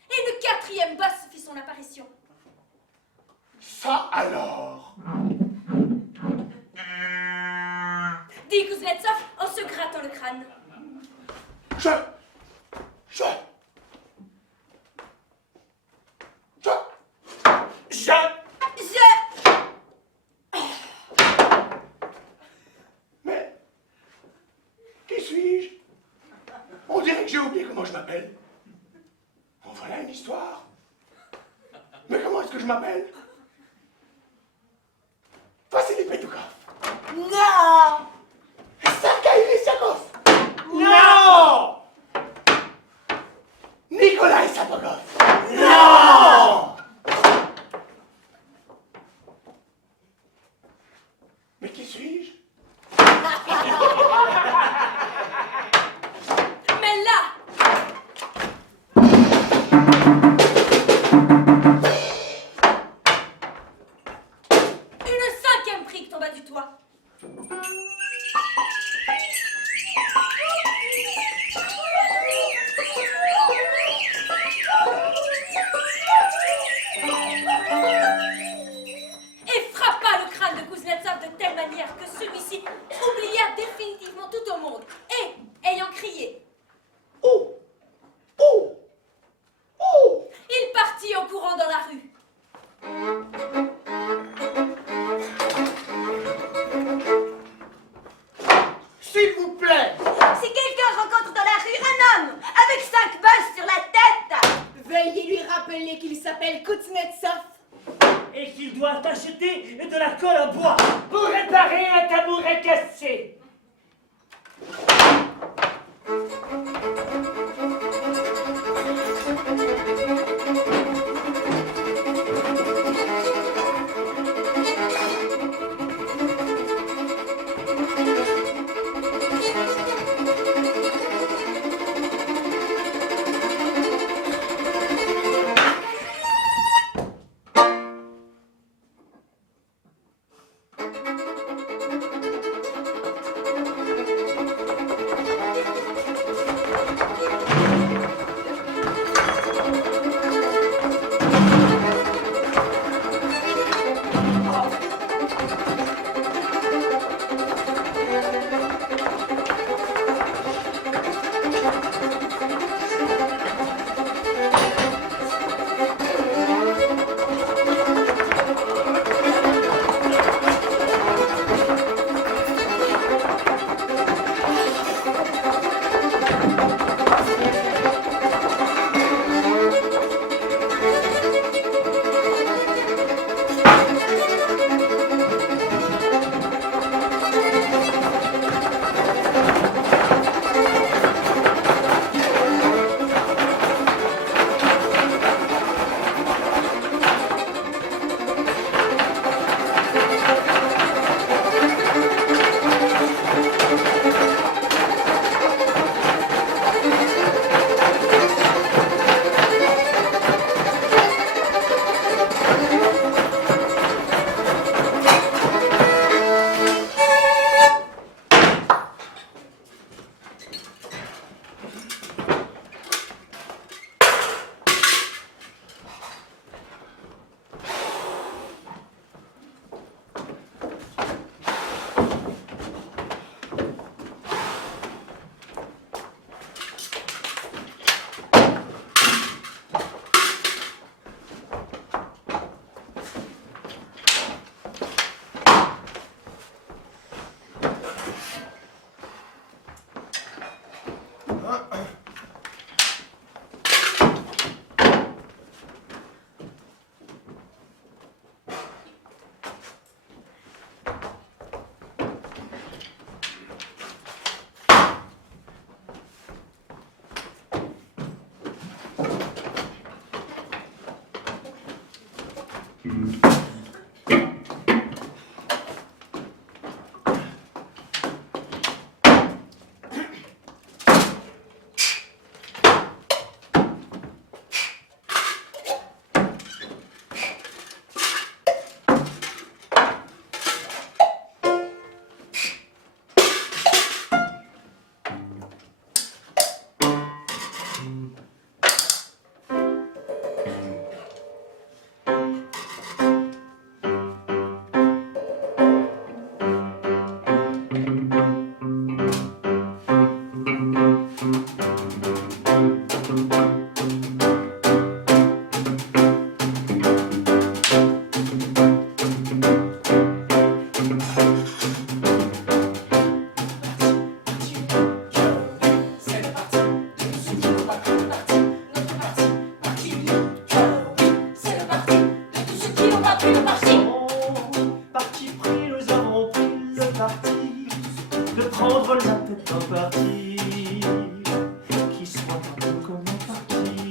Et une quatrième bosse fit son apparition. Ça alors? Dit Kuznetsov en se grattant le crâne. Je... Mais... Qui suis-je? On dirait que j'ai oublié comment je m'appelle. En voilà une histoire. Mais comment est-ce que je m'appelle? Vassili Petukov. Non. Sergei Lysiakov. Non! Nikolai Sapogov. Non! Mais qui suis-je? Mais là, une cinquième brique tomba du toit. Et frappa le crâne de Kuznetsov de telle manière que celui-ci oublia définitivement tout au monde et, ayant crié, Oh! Oh! Oh! il partit en courant dans la rue. S'il vous plaît! Si quelqu'un rencontre dans la rue un homme avec 5 bosses sur la tête, Veuillez lui rappeler qu'il s'appelle Kuznetsov. Et qu'il doit acheter de la colle à bois pour réparer un tabouret cassé.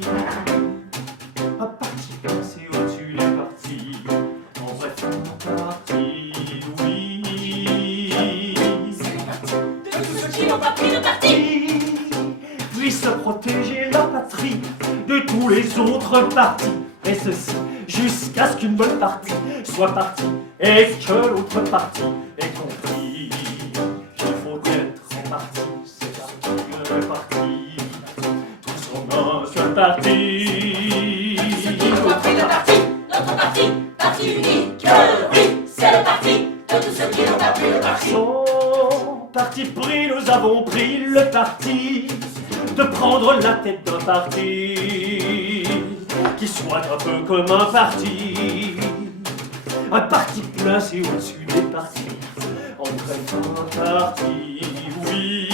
Parti pris, nous avons pris le parti de prendre la tête d'un parti qui soit un peu comme un parti. Un parti placé au-dessus des partis. En bref, un parti, oui. C'est le parti de tous ceux qui n'ont pas pris le parti. Puisse protéger la patrie de tous les autres partis. Et ceci jusqu'à ce qu'une bonne partie soit partie et que l'autre partie ait compris qu'il faut être en partie. C'est parti, tous en un seul parti. Ceux qui n'ont pas pris le parti, notre parti, parti unique. Oui, c'est le parti de tous ceux qui n'ont pas pris le parti. Son parti pris, nous avons pris le parti de prendre la tête d'un parti qui soit un peu comme un parti placé au-dessus des partis. En bref, un parti, oui.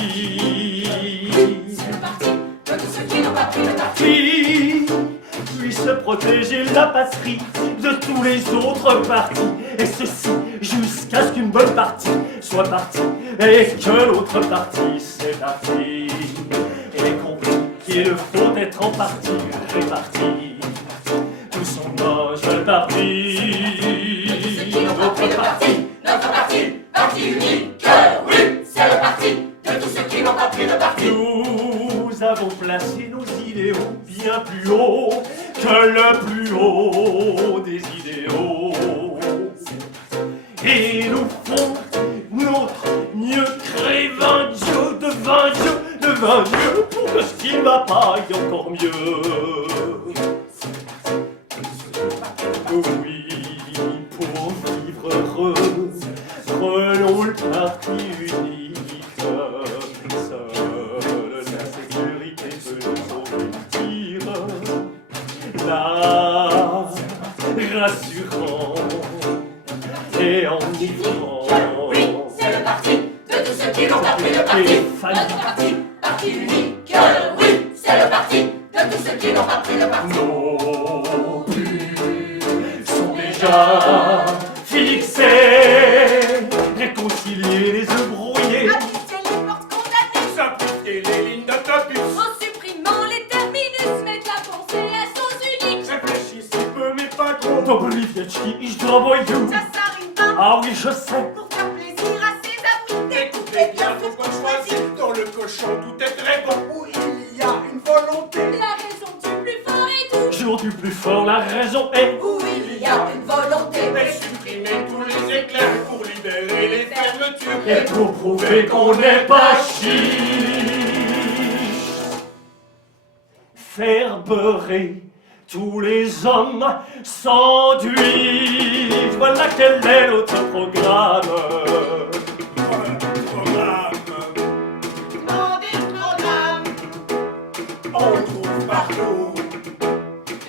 C'est le parti de tous ceux qui n'ont pas pris le parti. Qui puisse protéger la patrie de tous les autres partis. Et ceci jusqu'à ce qu'une bonne partie soit partie et que l'autre partie s'est partie. Et compris qu'il faut être en partie réparti. Tous en un seul parti. Notre parti, parti unique. Oui, c'est le parti de tous ceux qui n'ont pas pris le parti. Nous avons placé nos idéaux bien plus haut que le plus haut des idéaux. Et nous font notre mieux créer 20 dieux, de 20 dieux, de 20 dieux, pour que ce qui ne va pas aille encore mieux. Oui, pour vivre heureux, prenons le parti unique. Seule la sécurité peut nous sortir, la rassurant et enivrant. Oui, c'est le parti de tous ceux qui n'ont pas pris le parti. Notre parti, parti unique. Oui, c'est le parti de tous ceux qui n'ont pas pris le parti. Nos buts sont déjà fixés. Réconcilier les œufs brouillés. Assister les portes condamnées. Simplifier les lignes d'autobus. En supprimant les terminus, mettre la pensée à sens unique. Réfléchissez peu mais pas trop. Doblivietchi, ich dois you. Ça s'arrive pas Ah oui, je sais. pour faire plaisir à ses amis. Écoutez bien, faut qu'on choisisse. Dans le cochon, tout est très bon. Où il y a une volonté. La raison du plus fort est tout. Jour du plus fort, la raison est. Où il y a une volonté. Mais supprimer tous les éclairs pour libérer les fermetures. Et pour prouver qu'on n'est pas chiche, faire beurrer tous les hommes s'enduisent. Voilà quel est notre programme. Dans des programmes. On le trouve partout.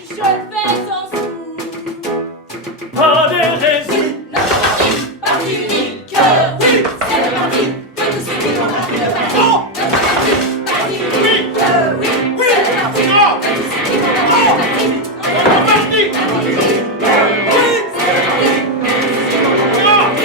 Je le fais sans sous. Pas des raisons. Notre parti, parti unique. Oui, c'est le parti de tous ceux qui n'ont pas pris le parti. Notre parti, parti unique. Oui, c'est le parti de tous ceux qui n'ont pas pris le parti. Notre parti, parti unique. Oui, c'est le parti de tous ceux qui n'ont pas pris le parti.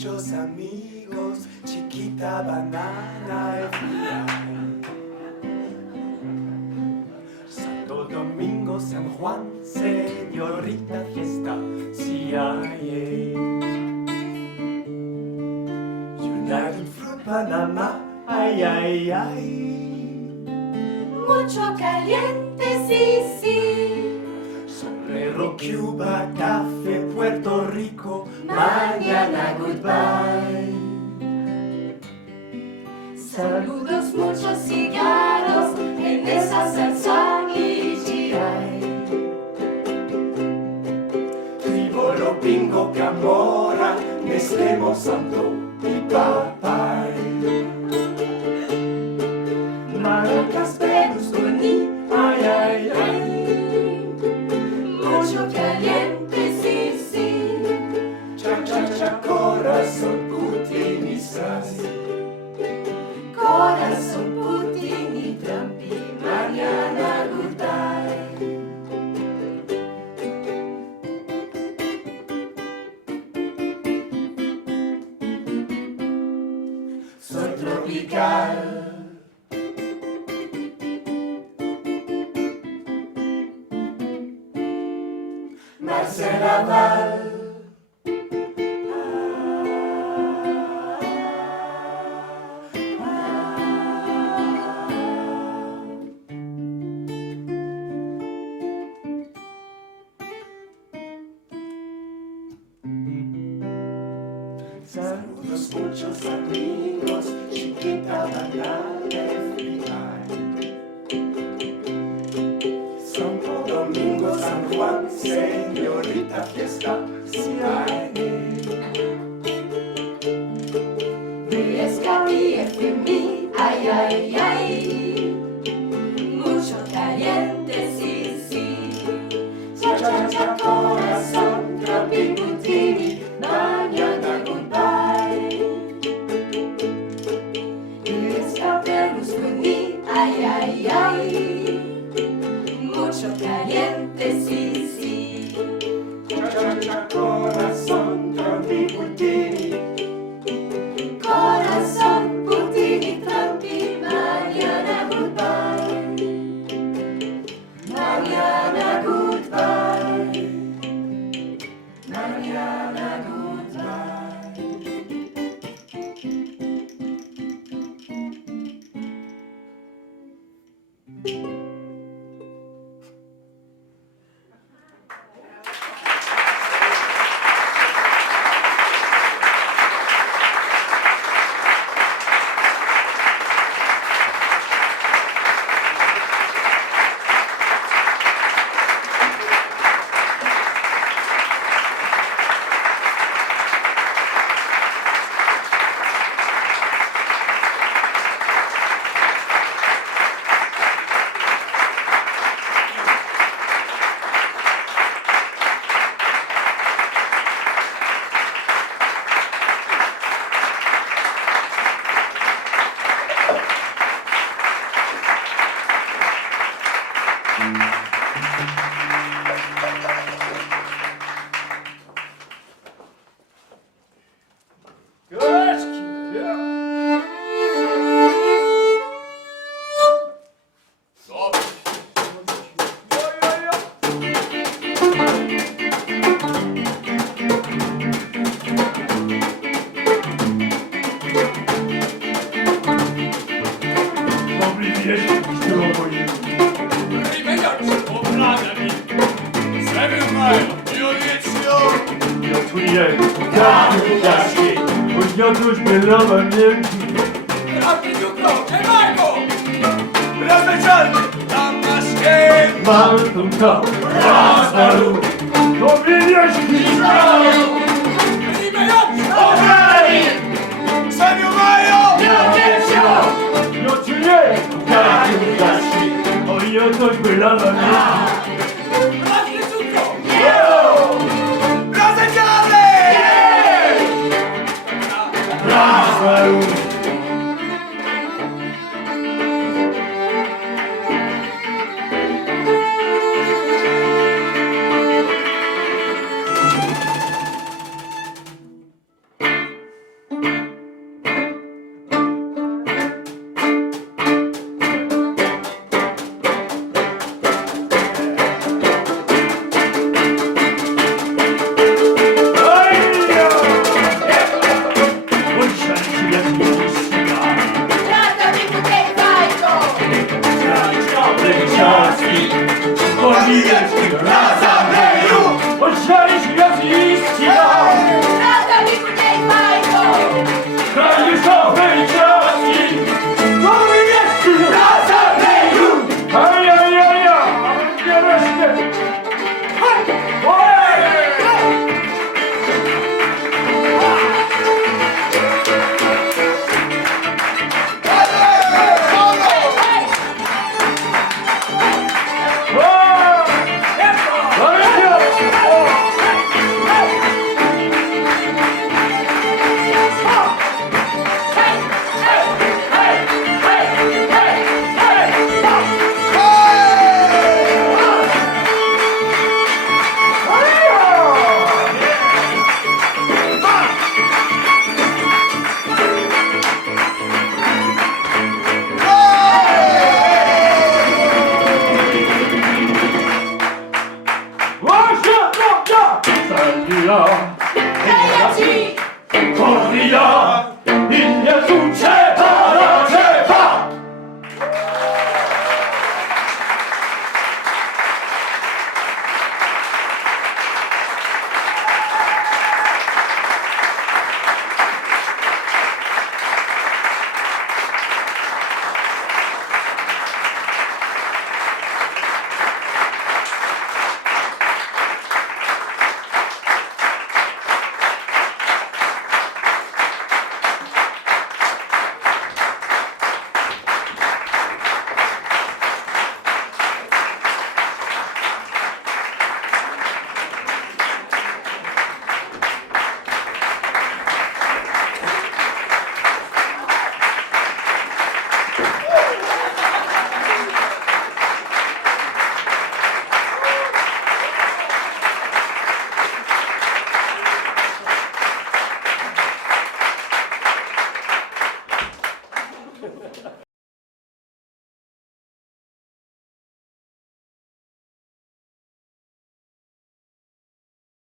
muchos amigos, chiquita banana FBI. Santo Domingo, San Juan, señorita fiesta, CIA. United Fruit, Panama, ay, ay, ay. Mucho caliente, sí, sí. Sombrero, Cuba, café, Puerto Rico, mañana goodbye. Saludos, muchos cigarros en esa salsa y GI. Tribolo, bingo, camorra, Nestlé, Monsanto y Papay. Maracas, Berlusconi, ay, ay, ay. Mucho caliente, sí, sí. Cha, cha, cha, corazón, Putin y Sasi. Corazón, Putin y Trump y mañana goodbye. Soy tropical. Marcela Val. Saludos, muchos amigos, chiquita banana FBI. Santo Domingo, San Juan, señorita fiesta, CIA. VSK y FMI, ay, ay, ay. Mucho caliente, sí, sí. Cha, cha, cha, corazón, Trump y Putin, mañana goodbye. VSK, Berlusconi, ay, ay, ay. Mucho caliente, sí, sí. Cha, cha, corazón, Trump y Putin. Corazón, Putin y Trump y mañana goodbye. Mañana goodbye. Mañana goodbye. Malcolm Crowe, Lazarus.